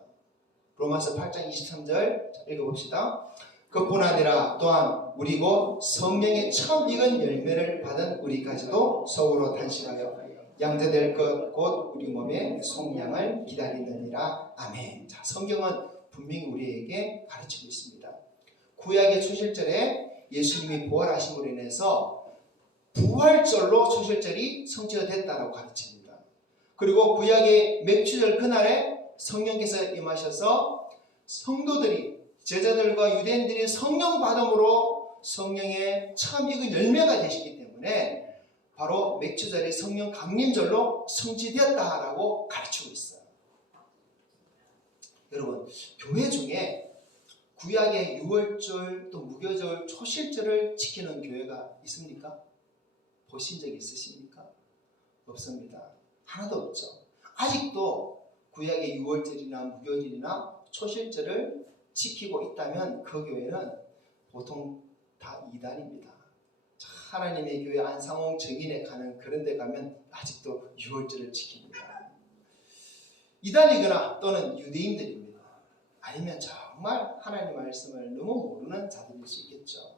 로마서 8장 23절 읽어봅시다. 그뿐 아니라 또한 우리 곧 성령의 처음 익은 열매를 받은 우리까지도 서울로 탄식하여 양자될 것 곧 우리 몸의 속량을 기다리느니라. 아멘. 자, 성경은 분명히 우리에게 가르치고 있습니다. 구약의 초실절에 예수님이 부활하심으로 인해서 부활절로 초실절이 성취가 됐다고 가르칩니다. 그리고 구약의 맥추절 그날에 성령께서 임하셔서 성도들이 제자들과 유대인들이 성령 받음으로 성령의 처음 익은 열매가 되시기 때문에 바로 맥추절이 성령 강림절로 성취되었다라고 가르치고 있어요. 여러분, 교회 중에 구약의 유월절 또 무교절 초실절을 지키는 교회가 있습니까? 보신 적 있으십니까? 없습니다. 하나도 없죠. 아직도 구약의 유월절이나 무교절이나 초실절을 지키고 있다면 그 교회는 보통 다 이단입니다. 하나님의 교회 안상홍 정인에 가는 그런 데 가면 아직도 유월절을 지킵니다. 이단이거나 또는 유대인들입니다. 아니면 정말 하나님의 말씀을 너무 모르는 자들일 수 있겠죠.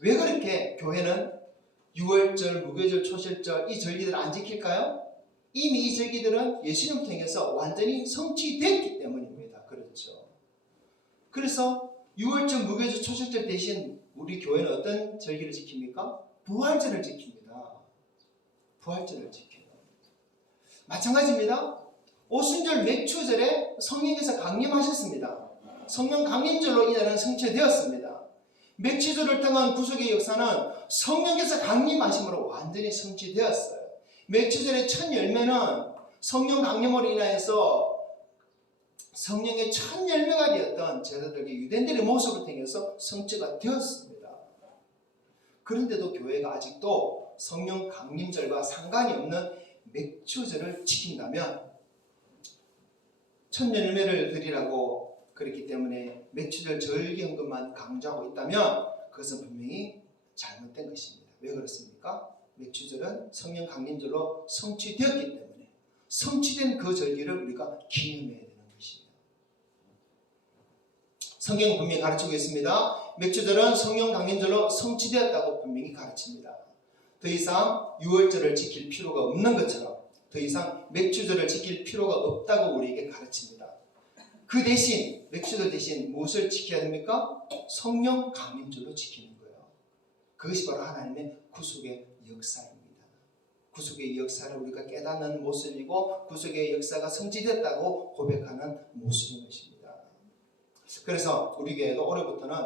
왜 그렇게 교회는 유월절, 무교절, 초실절 이 절기들을 안 지킬까요? 이미 이 절기들은 예수님을 통해서 완전히 성취됐기 때문입니다. 그렇죠. 그래서 유월절, 무교절, 초실절 대신 우리 교회는 어떤 절기를 지킵니까? 부활절을 지킵니다. 부활절을 지켜요. 마찬가지입니다. 오순절 맥추절에 성령께서 강림하셨습니다. 성령 강림절로 이 날은 성취되었습니다. 맥추절을 통한 구속의 역사는 성령께서 강림하심으로 완전히 성취되었어요. 맥추절의 첫 열매는 성령 강림으로 인하여서 성령의 첫 열매가 되었던 제자들의 유대인들의 모습을 통해서 성취가 되었습니다. 그런데도 교회가 아직도 성령 강림절과 상관이 없는 맥추절을 지킨다면 천년열매를 드리라고 그랬기 때문에 맥추절 절기 헌금만 강조하고 있다면 그것은 분명히 잘못된 것입니다. 왜 그렇습니까? 맥추절은 성령 강림절로 성취되었기 때문에 성취된 그 절기를 우리가 기념해야 되는 것입니다. 성경은 분명히 가르치고 있습니다. 맥추절은 성령 강림절로 성취되었다고 분명히 가르칩니다. 더 이상 유월절을 지킬 필요가 없는 것처럼 더 이상 맥추절을 지킬 필요가 없다고 우리에게 가르칩니다. 그 대신 맥추절 대신 무엇을 지켜야 됩니까? 성령 강림절로 지키는 거예요. 그것이 바로 하나님의 구속의 역사입니다. 구속의 역사를 우리가 깨닫는 모습이고 구속의 역사가 성취됐다고 고백하는 모습인 것입니다. 그래서 우리 교회도 올해부터는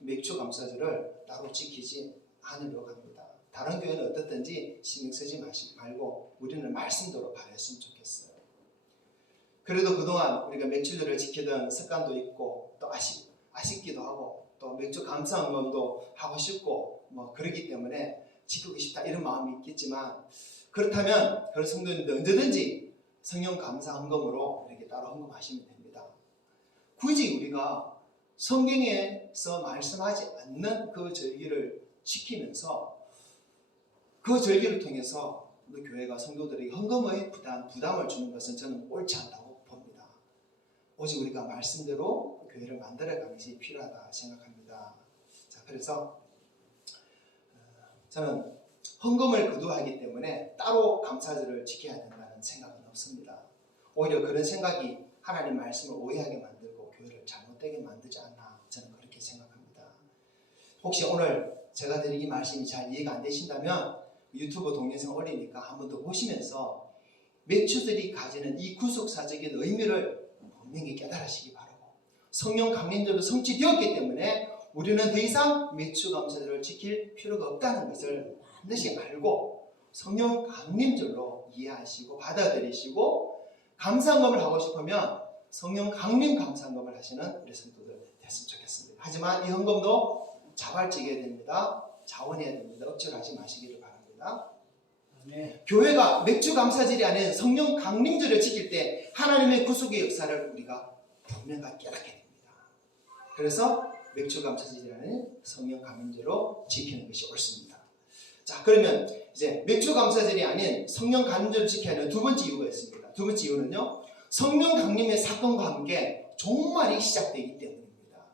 맥추 감사절을 따로 지키지 않으려고 합니다. 다른 교회는 어떻든지 신경 쓰지 말고 우리는 말씀대로 발휘했으면 좋겠어요. 그래도 그동안 우리가 맥주절을 지키던 습관도 있고 또 아쉽기도 하고 또 맥주 감사 헌금도 하고 싶고 뭐 그러기 때문에 지키고 싶다 이런 마음이 있겠지만 그렇다면 그런 성도님들 언제든지 성령 감사 헌금으로 이렇게 따로 헌금하시면 됩니다. 굳이 우리가 성경에서 말씀하지 않는 그 절기를 지키면서 그 절기를 통해서 우리 교회가 성도들에게 헌금의 부담을 주는 것은 저는 옳지 않다고 봅니다. 오직 우리가 말씀대로 교회를 만들어가는 것이 필요하다 생각합니다. 자, 그래서 저는 헌금을 거두하기 때문에 따로 감사절을 지켜야 된다는 생각은 없습니다. 오히려 그런 생각이 하나님 말씀을 오해하게 만들고 교회를 잘못되게 만들지 않나 저는 그렇게 생각합니다. 혹시 오늘 제가 드린 이 말씀이 잘 이해가 안 되신다면 유튜브 동영상 올리니까 한 번 더 보시면서 맥추들이 가지는 이 구속사적인 의미를 분명히 깨달으시기 바라고 성령 강림절로 성취되었기 때문에 우리는 더 이상 맥추 감사절을 지킬 필요가 없다는 것을 반드시 알고 성령 강림절로 이해하시고 받아들이시고 감사헌금을 하고 싶으면 성령 강림 감사헌금을 하시는 우리 성도들 됐으면 좋겠습니다. 하지만 이 헌금도 자발적이어야 됩니다. 자원해야 됩니다. 억지로 하지 마시기를 바랍니다. 네. 교회가 맥주 감사절이 아닌 성령 강림절을 지킬 때 하나님의 구속의 역사를 우리가 분명하게 깨닫게 됩니다. 그래서 맥주 감사절이 아닌 성령 강림절로 지키는 것이 옳습니다. 자, 그러면 이제 맥주 감사절이 아닌 성령 강림절을 지켜야 하는 두 번째 이유가 있습니다. 두 번째 이유는요, 성령 강림의 사건과 함께 종말이 시작되기 때문입니다.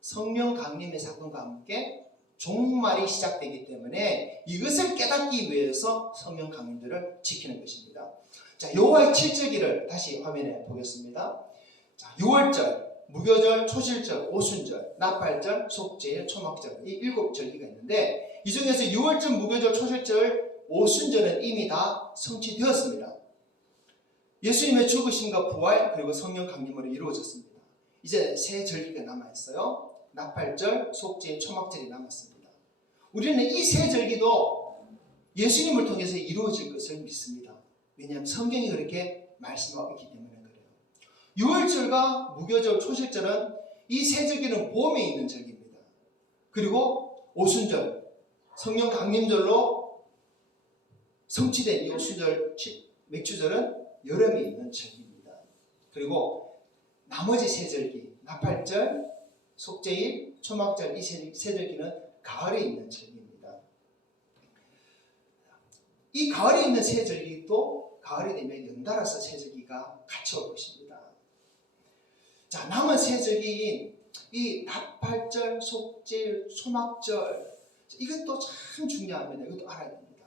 성령 강림의 사건과 함께 종말이 시작되기 때문에 이것을 깨닫기 위해서 성령 강림절을 지키는 것입니다. 자, 여호와의 칠절기를 다시 화면에 보겠습니다. 자, 유월절, 무교절, 초실절, 오순절, 나팔절, 속죄일, 초막절 이 7절기가 있는데 이 중에서 유월절, 무교절, 초실절, 오순절은 이미 다 성취되었습니다. 예수님의 죽으심과 부활 그리고 성령 강림으로 이루어졌습니다. 이제 세 절기가 남아있어요. 나팔절, 속죄일, 초막절이 남았습니다. 우리는 이 세 절기도 예수님을 통해서 이루어질 것을 믿습니다. 왜냐하면 성경이 그렇게 말씀하고 있기 때문에 그래요. 유월절과 무교절, 초실절은 이 세 절기는 봄에 있는 절기입니다. 그리고 오순절, 성령 강림절로 성취된 이 오순절, 맥추절은 여름에 있는 절기입니다. 그리고 나머지 세 절기, 나팔절, 속죄일, 초막절 이 세 절기는 가을에 있는 절기입니다. 이 가을에 있는 세 절기도 가을이 되면 연달아서 세 절기가 같이 올 것입니다. 자, 남은 세 절기인 이 나팔절, 속죄일, 초막절 이것도 참 중요합니다. 이것도 알아야 됩니다.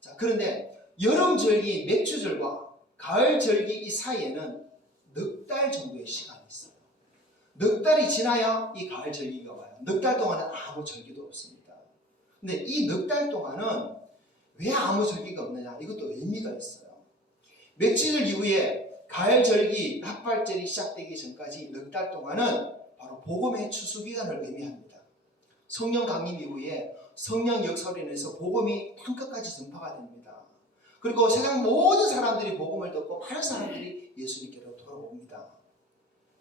자, 그런데 여름 절기 맥추절과 가을 절기 이 사이에는 넉 달 정도의 시간이 있어요. 넉 달이 지나야 이 가을 절기가 와요. 넉 달 동안은 아무 절기도 없습니다. 근데 이 넉 달 동안은 왜 아무 절기가 없느냐? 이것도 의미가 있어요. 맥추절 이후에 가을 절기, 나팔절이 시작되기 전까지 넉 달 동안은 바로 복음의 추수 기간을 의미합니다. 성령 강림 이후에 성령 역사로 인해서 복음이 땅끝까지 전파가 됩니다. 그리고 세상 모든 사람들이 복음을 듣고 많은 사람들이 예수님께로 돌아옵니다.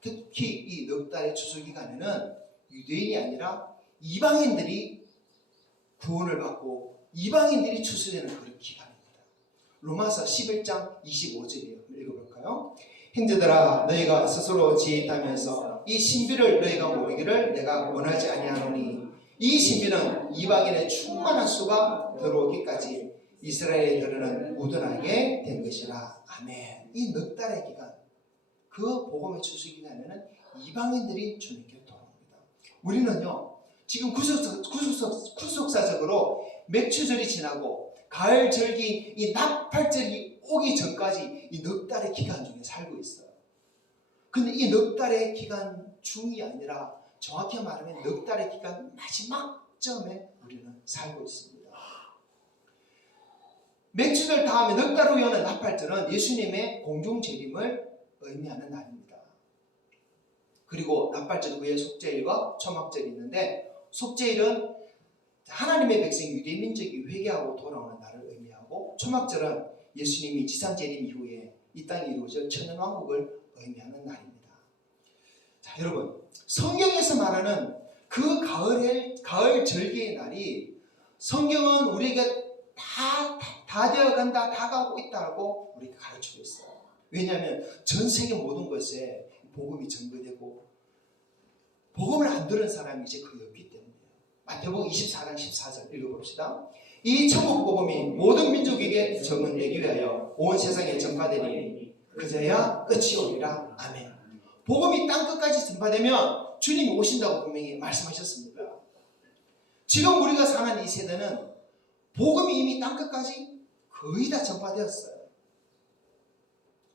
특히 이 넉 달의 추수 기간에는 유대인이 아니라 이방인들이 구원을 받고 이방인들이 추수되는 그런 기간입니다. 로마서 11장 25절이에요. 읽어볼까요? 형제들아 너희가 스스로 지혜있다면서 이 신비를 너희가 모르기를 내가 원하지 아니하노니 이 신비는 이방인의 충만한 수가 들어오기까지 이스라엘에 이르는 무던하게 된 것이라. 아멘. 이 넉 달의 기간, 그 복음의 추수 기간에는 이방인들이 주님께 돌아옵니다. 우리는요 지금 구속사적으로 맥추절이 지나고 가을 절기 이 나팔절이 오기 전까지 이 넉 달의 기간 중에 살고 있어요. 근데 이 넉 달의 기간 중이 아니라 정확히 말하면 넉 달의 기간 마지막 점에 우리는 살고 있습니다. 맥추절 다음에 넉 달 후에 오는 나팔절은 예수님의 공중 재림을 의미하는 날입니다. 그리고 나팔절 후에 속죄일과 초막절이 있는데, 속죄일은 하나님의 백성 유대민족이 회개하고 돌아오는 날을 의미하고, 초막절은 예수님이 지상재림 이후에 이 땅에 이루어질 천년왕국을 의미하는 날입니다. 자, 여러분, 성경에서 말하는 그 가을 절기의 날이 성경은 우리에게 다 되어간다, 다가오고 있다고 우리가 가르치고 있어요. 왜냐하면 전 세계 모든 것에 복음이 전거되고 복음을 안 들은 사람이 이제 거의 없기 때문이에요. 마태복음 24장 14절 읽어봅시다. 이 천국 복음이 모든 민족에게 전문되기 위하여 온 세상에 전파되니 그제야 끝이 오리라. 아멘. 복음이 땅끝까지 전파되면 주님이 오신다고 분명히 말씀하셨습니다. 지금 우리가 사는 이 세대는 복음이 이미 땅끝까지 거의 다 전파되었어요.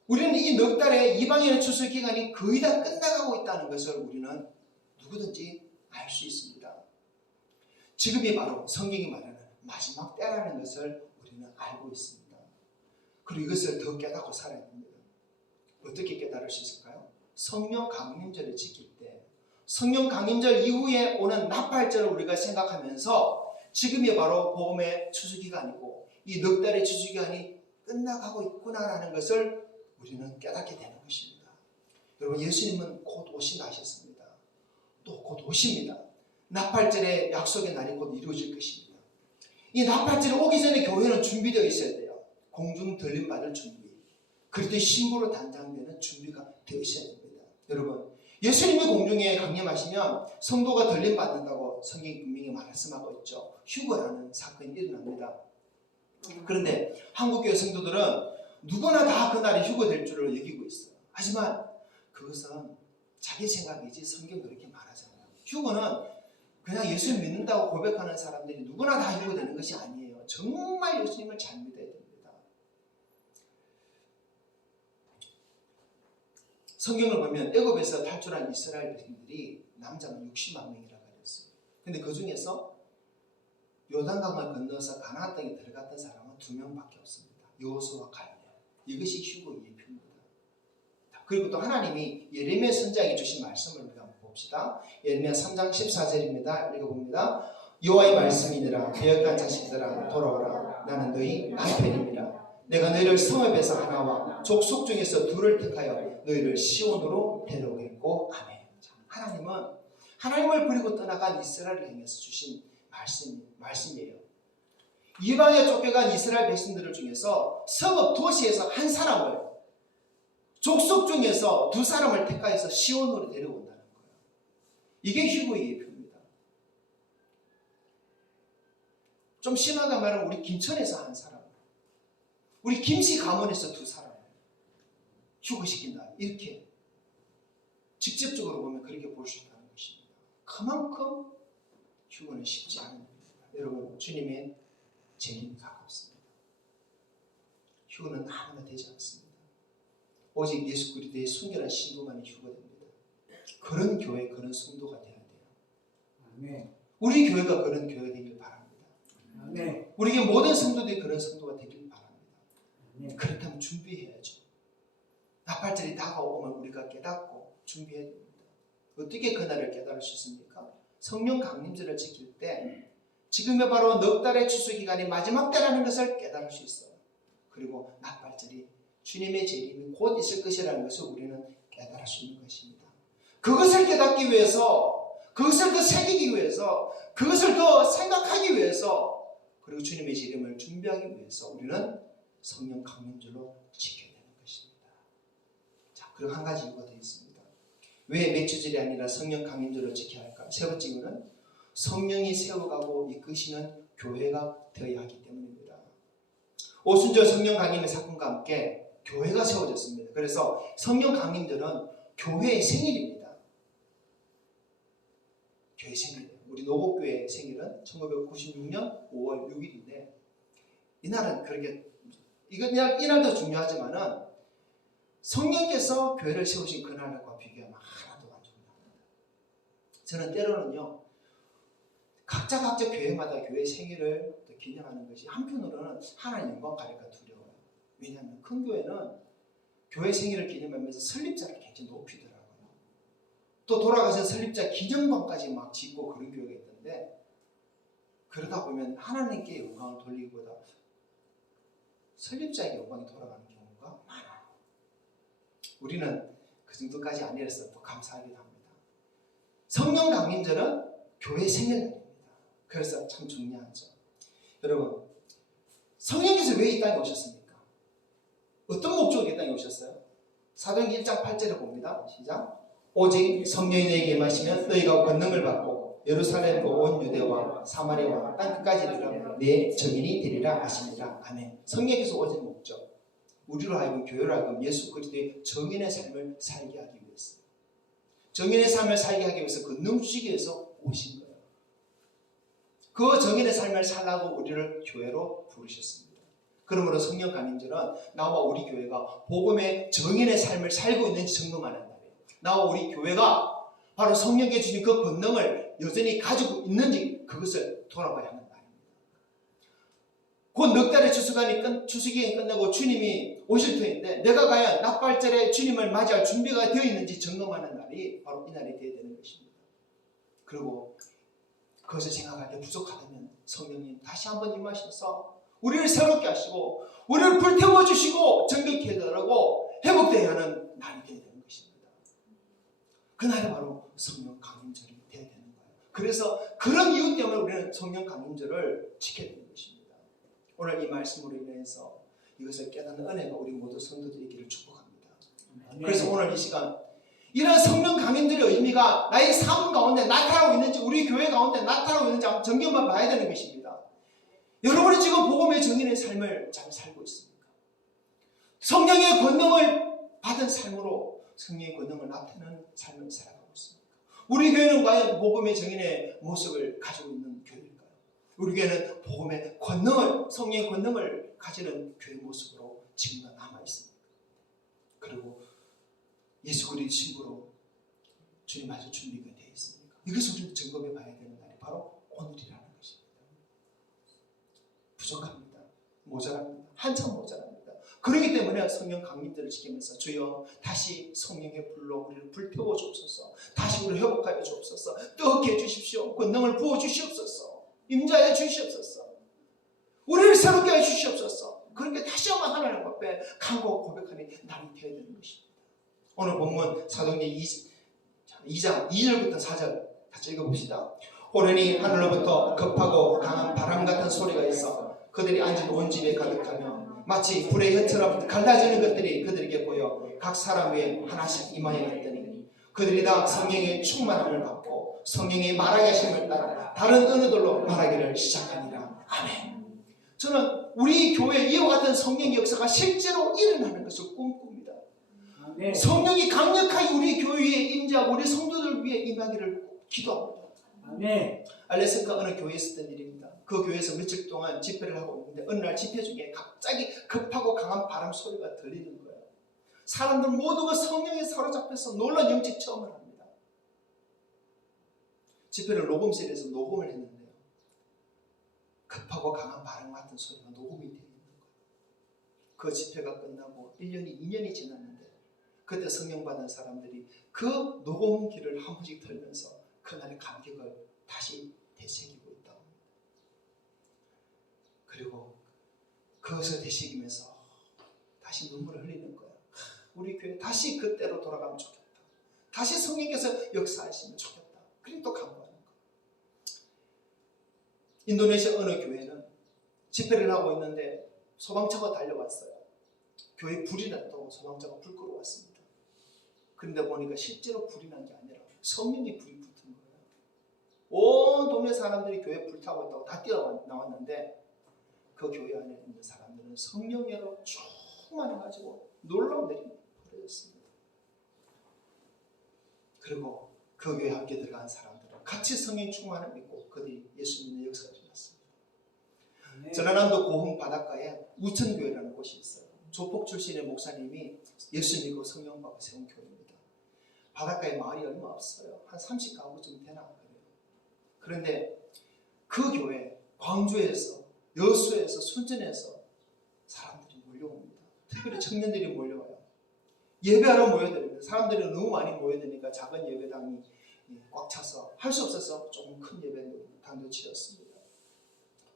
우리는 이 넉 달의 이방인의 추수 기간이 거의 다 끝나가고 있다는 것을 우리는 누구든지 알 수 있습니다. 지금이 바로 성경이 말하는 마지막 때라는 것을 우리는 알고 있습니다. 그리고 이것을 더 깨닫고 살아야 됩니다. 어떻게 깨달을 수 있을까요? 성령 강림절을 지킬 때, 성령 강림절 이후에 오는 나팔절을 우리가 생각하면서 지금이 바로 복음의 추수기간이고 이 넉 달의 추수기간이 끝나가고 있구나라는 것을 우리는 깨닫게 되는 것입니다. 여러분, 예수님은 곧 오신다 하셨습니다. 또 곧 오십니다. 나팔절의 약속의 날이 곧 이루어질 것입니다. 이 나팔절이 오기 전에 교회는 준비되어 있어야 돼요. 공중 들림 받을 준비, 그리스도의 신부로 단장되는 준비가 되어 있어야 됩니다. 여러분, 예수님이 공중에 강림하시면 성도가 들림 받는다고 성경이 분명히 말씀하고 있죠. 휴거라는 사건이 일어납니다. 그런데 한국교회 성도들은 누구나 다 그날이 휴거될 줄을 여기고 있어요. 하지만 그것은 자기 생각이지 성경 그렇게 말하잖아요. 휴거는 그냥 예수님 믿는다고 고백하는 사람들이 누구나 다 휴거되는 것이 아니에요. 정말 예수님을 잘 믿어야 됩니다. 성경을 보면 애굽에서 탈출한 이스라엘 백성들이 남자는 60만 명이라고 하였어요. 근데 그 중에서 요단강을 건너서 가나안 땅에 들어갔던 사람은 2명밖에 없습니다. 여호수아와 갈렙. 이것이 휴거의 예표입니다. 그리고 또 하나님이 예레미야 선지자에게 주신 말씀을 우리가 한번 봅시다. 예레미야 3장 14절입니다. 읽어봅니다. 여호와의 말씀이니라. 배역한 자식들아 돌아오라. 나는 너희 남편입니다. 내가 너희를 성읍에서 하나와 족속 중에서 둘을 택하여 너희를 시온으로 데려오겠고. 아멘. 하나님은 하나님을 버리고 떠나간 이스라엘을 향해서 주신 말씀이에요. 이방에 쫓겨간 이스라엘 백성들 중에서 성읍 도시에서 한 사람을, 족속 중에서 2사람을 택하여서 시온으로 데려온다는 거예요. 이게 휴거의 예표입니다. 좀 심하게 말하면 우리 김천에서 한 사람, 우리 김씨 가문에서 2사람 휴거시킨다. 이렇게 직접적으로 보면 그렇게 볼 수 있다는 것입니다. 그만큼 휴거는 쉽지 않은 일입니다. 여러분, 주님의 재림이 가깝습니다. 휴거는 아무나 되지 않습니다. 오직 예수 그리스도의 순결한 신부만이 휴거됩니다. 그런 교회, 그런 성도가 되어야 돼요. 아멘. 우리 교회가 그런 교회가 되길 바랍니다. 아멘. 우리에게 모든 성도들이 그런 성도가 되길 바랍니다. 아멘. 그렇다면 준비해야죠. 나팔절이 다가오면 우리가 깨닫고 준비해야 됩니다. 어떻게 그날을 깨달을 수 있습니까? 성령 강림절을 지킬 때 지금이 바로 넉 달의 추수기간이 마지막 때라는 것을 깨달을 수 있어요. 그리고 나팔절이 주님의 재림이 곧 있을 것이라는 것을 우리는 깨달을 수 있는 것입니다. 그것을 깨닫기 위해서, 그것을 더 새기기 위해서, 그것을 더 생각하기 위해서, 그리고 주님의 재림을 준비하기 위해서 우리는 성령 강림절로 지켜야 되는 것입니다. 자, 그리고 한 가지 이유가 더 있습니다. 왜 맥주절이 아니라 성령 강림절로 지켜야 할까? 세 번째 이유는 성령이 세워가고 이끄시는 교회가 되어야 하기 때문입니다. 오순절 성령 강림의 사건과 함께 교회가 세워졌습니다. 그래서 성령 강림절은 교회의 생일입니다. 교회 생일. 우리 노곡교회 생일은 1996년 5월 6일인데 이날은 그렇게 이날도 중요하지만은 성령께서 교회를 세우신 그날과 비교하면 하나도 안 중요합니다. 저는 때로는요 각자 교회마다 교회 생일을 기념하는 것이 한편으로는 하나님 영광 가릴까 두려워요. 왜냐하면 큰 교회는 교회 생일을 기념하면서 설립자를 굉장히 높이더라고요. 또 돌아가신 설립자 기념관까지 막 짓고 그런 교회가 있던데 그러다 보면 하나님께 영광을 돌리기보다 설립자에게 영광이 돌아가는 경우가 많아요. 우리는 그 정도까지 아니라서 또 감사하기도 합니다. 성령 강림절은 교회 생일날입니다. 그래서 참 중요하죠. 여러분, 성령께서 왜 이 땅에 오셨습니까? 어떤 목적으로 이 땅에 오셨어요? 사도행전 1장 8절을 봅니다. 시작. 오직 성령이 너희에게 임하시면 너희가 권능을 받고 예루살렘과 온 유대와 사마리아와 땅끝까지 이르러 내 증인이 되리라 하십니다. 아멘. 성령께서 오신 목적, 우리로 하여금 교회로 하여금 예수 그리스도의 정인의 삶을 살게 하기 위해서, 정인의 삶을 살게 하기 위해서 권능 주시기 위해서 오신 거예요. 그 정인의 삶을 살라고 우리를 교회로 부르셨습니다. 그러므로 성령 강림절은 나와 우리 교회가 복음의 정인의 삶을 살고 있는지 점검하는 날이에요. 나와 우리 교회가 바로 성령께 주신 그 권능을 여전히 가지고 있는지 그것을 돌아봐야 하는 날입니다. 곧 넉 달의 추수기간이 끝나고 주님이 오실 터인데 내가 과연 납발절에 주님을 맞이할 준비가 되어 있는지 점검하는 날이 바로 이 날이 되어야 되는 것입니다. 그리고 그것을 생각할 때 부족하다면 성령님 다시 한번 임하셔서 우리를 새롭게 하시고 우리를 불태워 주시고 정결케 해달라고 회복되어야 하는 날이 되어야 되는 것입니다. 그날이 바로 성령 강림절이 되어야 되는 거예요. 그래서 그런 이유 때문에 우리는 성령 강림절을 지켜야 되는 것입니다. 오늘 이 말씀으로 인해서 이것을 깨닫는 은혜가 우리 모두 성도들이 있기를 축복합니다. 그래서 오늘 이 시간 이런 성령 강림절의 의미가 나의 삶 가운데 나타나고 있는지 우리 교회 가운데 나타나고 있는지 한번 점검해 봐야 되는 것입니다. 여러분이 지금 복음의 정인의 삶을 잘 살고 있습니까? 성령의 권능을 받은 삶으로 성령의 권능을 나타내는 삶을 살아가고 있습니까? 우리 교회는 과연 복음의 정인의 모습을 가지고 있는 교회일까요? 우리 교회는 복음의 권능을, 성령의 권능을 가지는 교회 모습으로 지금도 남아 있습니다. 그리고 예수 그리스도의 신부로 주님 맞을 준비가 되어 있습니까? 이것을 우리는 점검해 봐야 되는 날이 바로 오늘이라는 것입니다. 부족합니다. 모자랍니다. 한참 모자랍니다. 그렇기 때문에 성령 강림절을 지키면서 주여 다시 성령의 불로 우리를 불태워 주옵소서. 다시 우리를 회복하여 주옵소서. 뜨겁게 해주십시오. 권능을 부어 주시옵소서. 임자해 주시옵소서. 우리를 새롭게 해 주시옵소서. 그렇게 다시 한번 하나님 앞에 간구하고 고백하는 날이 되어야 되는 것입니다. 오늘 본문 사도행전 2장 2절부터 4절 같이 읽어봅시다. 호련히 하늘로부터 급하고 강한 바람 같은 소리가 있어 그들이 앉은 온 집에 가득하며 마치 불의 혀처럼 갈라지는 것들이 그들에게 보여 각 사람 위에 하나씩 임하였더니 그들이 다 성령의 충만함을 받고 성령의 말하게 하심을 따라 다른 언어들로 말하기를 시작하니라. 아멘. 저는 우리 교회 이와 같은 성령의 역사가 실제로 일어나는 것을 꿈꿉니다. 네. 성령이 강력하게 우리 교회에 임재하고 우리 성도들 위해 임하기를 기도합니다. 네. 알래스카 어느 교회에 있었던 일입니다. 그 교회에서 며칠 동안 집회를 하고 있는데 어느 날 집회 중에 갑자기 급하고 강한 바람 소리가 들리는 거예요. 사람들 모두가 성령에 사로잡혀서 놀란 영적 체험을 합니다. 집회를 녹음실에서 녹음을 했는데요. 급하고 강한 바람 같은 소리가 녹음이 되어 있는 거예요. 그 집회가 끝나고 1년이 2년이 지났는데 그때 성령 받은 사람들이 그 녹음기를 한 번씩 들면서 그날의 감격을 다시 되새기고 있다고 합니다. 그리고 그것을 되새기면서 다시 눈물을 흘리는 거예요. 우리 교회 다시 그때로 돌아가면 좋겠다. 다시 성령께서 역사하시면 좋겠다. 그리고 또 간구하는 거예요. 인도네시아 어느 교회는 집회를 하고 있는데 소방차가 달려왔어요. 교회 불이 났다고 소방차가 불 끌어왔습니다. 그런데 보니까 실제로 불이 난 게 아니라 성령의 불이 붙은 거예요. 온 동네 사람들이 교회 불타고 있다고 다 뛰어나왔는데 그 교회 안에 있는 사람들은 성령으로 충만해가지고 놀라운 일이 벌어졌습니다. 그리고 그 교회 함께 들어간 사람들은 같이 성령 충만을 믿고 그들이 예수님의 역사가 일어났습니다. 아멘. 전라남도 고흥 바닷가에 우천교회라는 곳이 있어요. 조폭 출신의 목사님이 예수 믿고 성령 받고 세운 교회입니다. 바닷가에 마을이 얼마 없어요. 한 30가구 좀 되나 그래요. 그런데 그 교회 광주에서 여수에서 순천에서 사람들이 몰려옵니다. 특별히 청년들이 몰려와요. 예배하러 모여드립니다. 사람들이 너무 많이 모여드니까 작은 예배당이 꽉 차서 할 수 없어서 조금 큰 예배당도 지었습니다.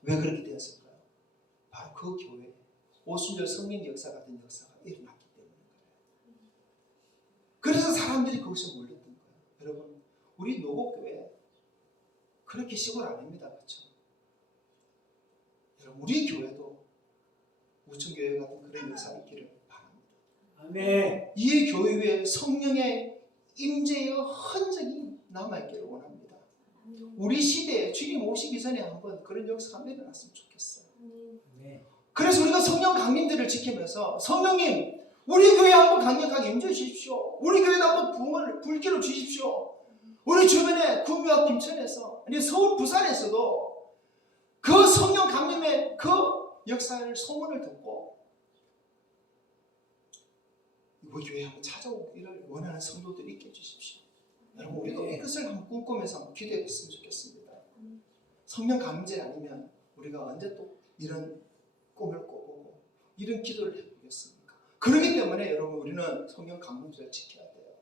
왜 그렇게 되었을까요? 바로 그 교회에 오순절 성령 역사 같은 역사가 일어났기 때문인 거예요. 그래서 사람들이 거기서 몰렸던 거예요. 여러분, 우리 노곡교회 그렇게 시골 아닙니다. 그렇죠? 여러분, 우리 교회도 우천교회 같은 그런 역사가 있기를 바랍니다. 아멘. 이 교회 위에 성령의 임재의 흔적이 남아있기를 원합니다. 우리 시대에 주님 오시기 전에 한번 그런 역사가 일어났으면 좋겠어요. 아멘. 그래서 우리가 성령 강림들을 지키면서 성령님 우리 교회 한번 강력하게 임재 주십시오. 우리 교회도 한번 불길을 주십시오. 우리 주변에 구미와 김천에서 아니 서울 부산에서도 그 성령 강림의 그 역사를 소문을 듣고 우리 교회에 한번 찾아오기를 원하는 성도들이 있게 해주십시오. 여러분 우리도 이것을 한번 꿈꾸면서 한번 기도했으면 좋겠습니다. 성령 강림제 아니면 우리가 언제 또 이런 꿈을 꿔보고 이런 기도를 해보겠습니까? 그렇기 때문에 여러분 우리는 성령 강림제를 지켜야 돼요.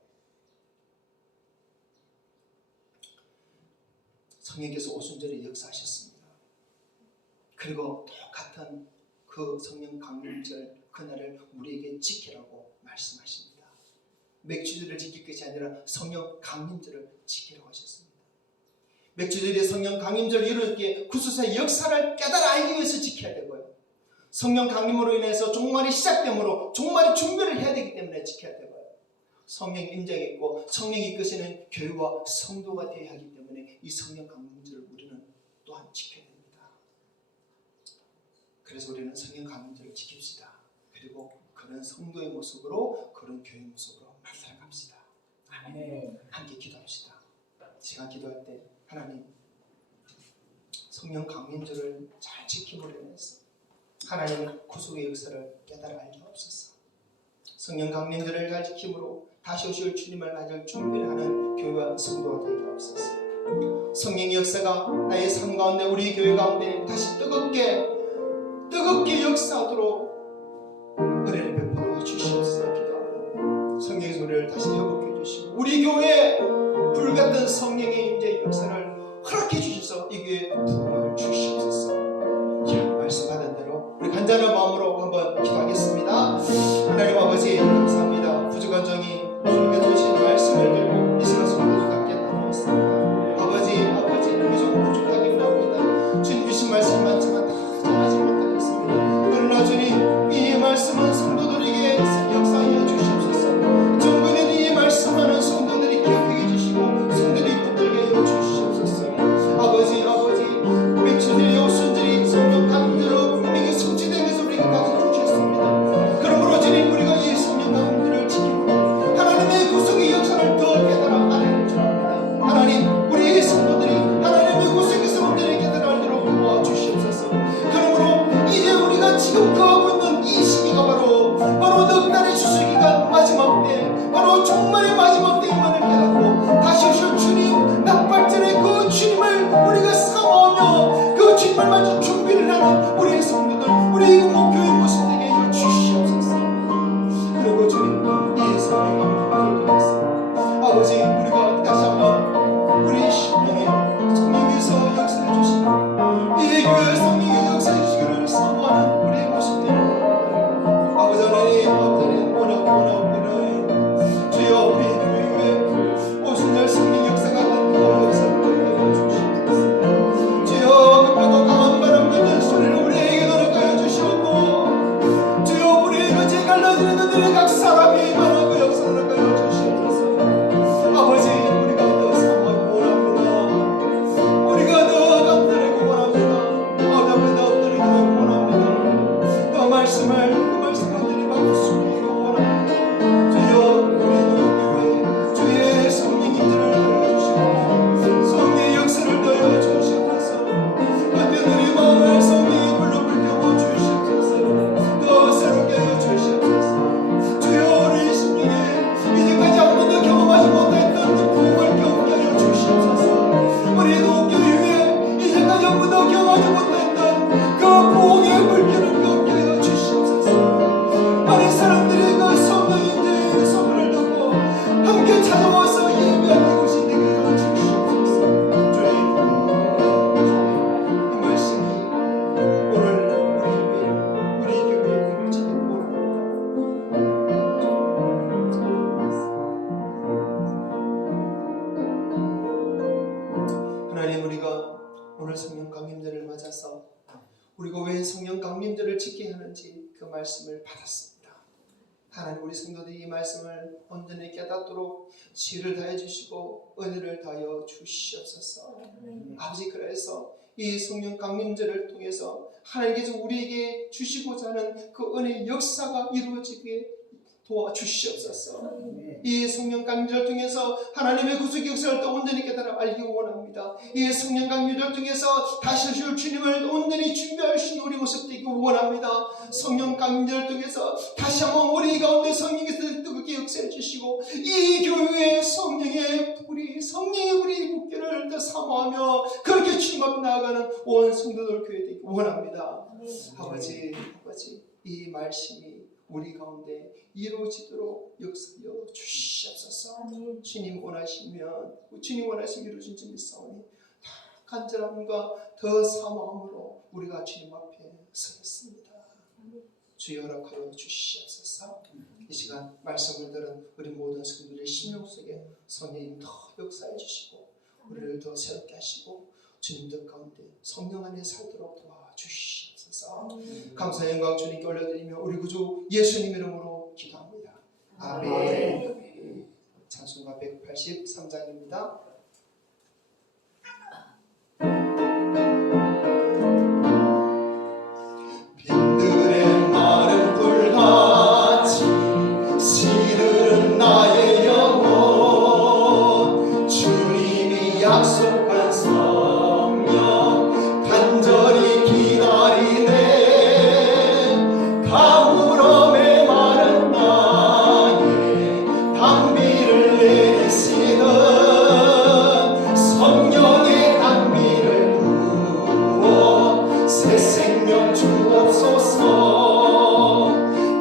성령께서 오순절에 역사하셨습니다. 그리고 똑같은 그 성령 강림절 그날을 우리에게 지키라고 말씀하십니다. 맥주절을 지킬 것이 아니라 성령 강림절을 지키라고 하셨습니다. 맥주절에 성령 강림절을 이루게 구수사의 역사를 깨달아 알기 위해서 지켜야 되고요. 성령 강림으로 인해서 종말이 시작되므로 종말의 준비를 해야 되기 때문에 지켜야 되고요. 성령 임재가 있고 성령이 이끄시는 교회와 성도가 되어야 하기 때문에 이 성령 강림절을 우리는 또한 지켜야 됩니다. 그래서 우리는 성령 강림절을 지킵시다. 그리고 그런 성도의 모습으로 그런 교회의 모습으로 살아갑시다. 아멘. 함께 기도합시다. 제가 기도할 때 하나님 성령 강림절을 잘 지킴으로 인해서 하나님의 구속의 역사를 깨달아 알게 없소서. 성령 강림절을 잘 지킴으로 다시 오실 주님을 맞을 준비를 하는 교회와 성도가 되게 없소서. 성령의 역사가 나의 삶 가운데 우리 교회 가운데 다시 뜨겁게 역사하도록 은혜를 베풀어 주시옵소서. 기도합니다. 성령의 소리를 다시 회복해 주시고 우리 교회에 불같은 성령의 임재의 역사를 허락해 주셔서 이 교회에 부흥을 주시옵소서. 말씀 받은 대로 우리 간절한 마음으로 한번 기도하겠습니다. 하나님 아버지 감사합니다. 부족한 종이 주님께 주신 말씀을 들고 이 시간 성도들 함께 나누었습니다. 아버지 우리 좀 부족하긴 합니다. 주님 주신 말씀이 많지만 다 전하지 못하겠습니다. 그러나 주님 이 말씀은 성도들에게 역사하여 주시옵소서. 정부는 이 말씀하는 성도들이 기억해 주시고 성도들이 붙들게 하여 주시옵소서. 아버지 맥주들이 오순절이 성령 강림으로 분명히 성취되면서 우리가 가르쳐 주셨습니다. 그러므로 주님 우리가 이 성령 강림들을 지키고 하나님의 구속의 역사를 더 깨달아 알아야 합니다. 하나님 우리 성도들이 하나님의 구속의 성도들을 깨달아 알도록 도와주시옵소서. 그러므로 이제 우리가 지금 거하고 있는 이 시기가 바로 넉 달의 추수기간 마지막 때 바로 종말의 마지막 때임만을 깨닫고 다시 오실 주님 낙발전의 그 주님을 우리가 사모하며 그 주님을 맞아 준비를 하는 우리의 성도들 우리 목교의 모습 되게 해주시옵소서. 그리고 주님 이 성령을 부탁드리겠습니다. 아버지 우리가 다시 한번 우리 심령에 성령께서 역사해 주시고 이 교회 성령의 역사해 주시기를 사모하는 우리의 모습들 아버지 하나님 원하옵기를 주여 우리 교회에 오순절 성령 역사 같은 그 역사를 보여주시옵소서. 주여 그 뼈가 강한 바람 같은 소리를 우리 보지 못했던 그 부흥의 물결을 꺾게 하여 주시옵소서. 많은 사람들이 그 성령 임재의 소문을 듣고 함께 찾아와서 예배하는 이곳이 되게 하여 주시옵소서. 주님, 이 말씀이 오늘 우리 교회에 이루어지길 원합니다. 하나님, 우리가 오늘 성령 강림절을 맞아서 우리가 왜 성령 강림절을 지켜야 하는지 그 말씀을 받았습니다. 하나님, 우리 성도들이 이 말씀을 온전히 깨닫도록 지혜를 다해 주시고 은혜를 다하여 주시옵소서. 아버지, 그래서 이 성령 강림절을 통해서 하나님께서 우리에게 주시고자 하는 그 은혜의 역사가 이루어지게 도와주시옵소서. 이 성령 강림절을 통해서 하나님의 구속 역사를 또 온전히 깨달아 알기 원합니다. 이 성령 강림절을 통해서 다시 오실 주님을 온전히 준비하신 우리 모습 되기 원합니다. 성령 강림절을 통해서 다시 한번 우리 가운데 성령께서 뜨겁게 역사해 주시고 이 교회의 성령의 불이 국기를 더 사모하며 그렇게 주님 앞에 나아가는 온 성도들 교회 되기 원합니다. 아버지, 이 말씀이 우리 가운데 이루어지도록 역사하여 주시옵소서. 주님 원하시면 이루어진 줄 믿사오니 다 간절함과 더 사모함으로 우리가 주님 앞에 서겠습니다. 주여 허락하여 주시옵소서. 이 시간 말씀을 들은 우리 모든 성도들의 심령 속에 성령님 더 역사해 주시고 우리를 더 새롭게 하시고 주님들 가운데 성령 안에 살도록 도와주시옵소서. 감사 영광 주님께 올려드리며 우리 구주 예수님 이름으로 기도합니다. 아멘. 찬송가 183장입니다. 빈들의 마른 불같이 시들은 나의 영혼 주님이 약속한 성령 간절히 기다리네. 가물음에 마른 나의 단비를 내리시는 성령의 단비를 부어 새 생명 주옵소서.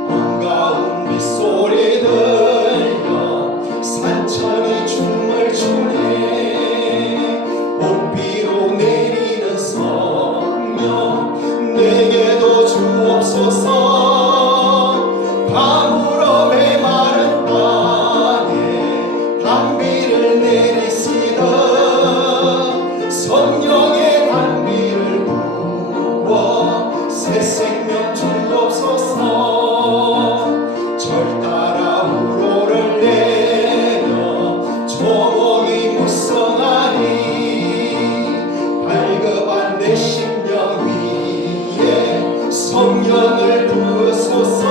반가운 빗소리 들려 산천이 춤을 추네. 옥비로 내리는 성령 내게도 주옵소서. 가물음에 마른 땅에 단비를 내리시던 성령의 단비를 부어 새 생명 주옵소서. 절 따라 우로를 내려 조목이 무성하니 발급한 내 심령 위에 성령을 부으소서.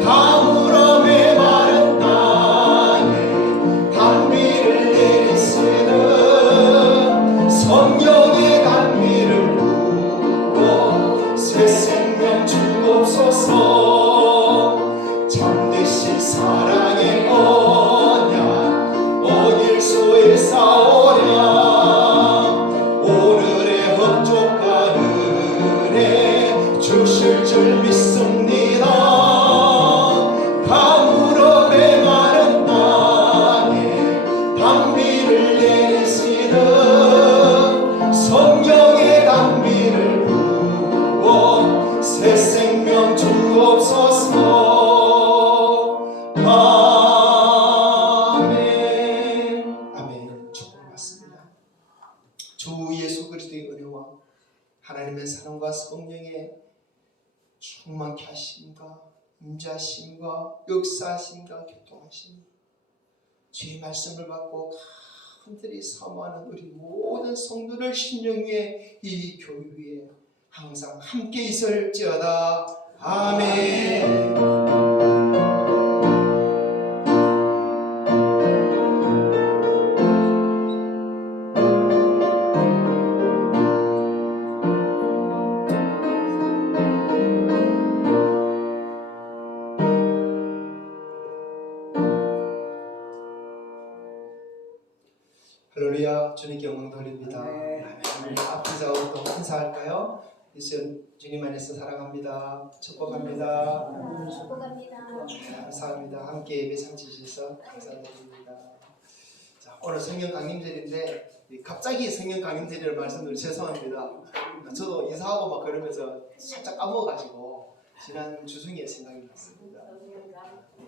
가물음에 마른 땅에 단비를 내리시는 성령의 단비를 부어 새 생명 주옵소서. 참되신 사랑의 언약 어딜 수에 쌓오랴. 오늘의 흡족한 은혜 주실 줄 믿습니다. 가물음에 마른 땅에 단비를 내리시는 성령의 단비를 부어 새 생명 주옵소서. 아멘. 아멘. 축복받습니다. 주 예수 그리스도의 은혜와 하나님의 사랑과 성령의 충만케 하심과 임재하심과 역사하심과 교통하심이 주의 말씀을 받고 간절히 사모하는 우리 모든 성도들 심령 위에 이 교회 위에 항상 함께 있을지어다. 아멘. 할렐루야. 주님께 영광 돌립니다. 아멘. 아멘. 앞에서 또 인사할까요? 주님 안에서 사랑합니다. 축복합니다. 축복합니다. 감사합니다. 함께 예배 참여해주셔서 감사드립니다. 자, 오늘 성경 강림절인데 갑자기 성경 강림절이라는 말씀드려 죄송합니다. 저도 인사하고 막 그러면서 살짝 까먹어가지고 지난 주중에 생각이 났습니다.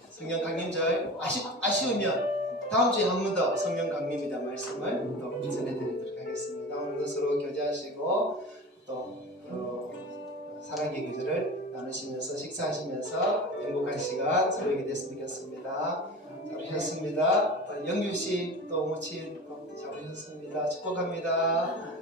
성경 강림절 아쉬우면 다음 주에 한 번 더 성경 강림이다 말씀을 또 전해드리도록 하겠습니다. 오늘도 서로 교제하시고 또 사랑의 교제를 나누시면서 식사하시면서 행복한 시간 서로에게 됐으면 좋겠습니다. 잘 오셨습니다. 영규씨 또 모친 잘 오셨습니다. 축복합니다.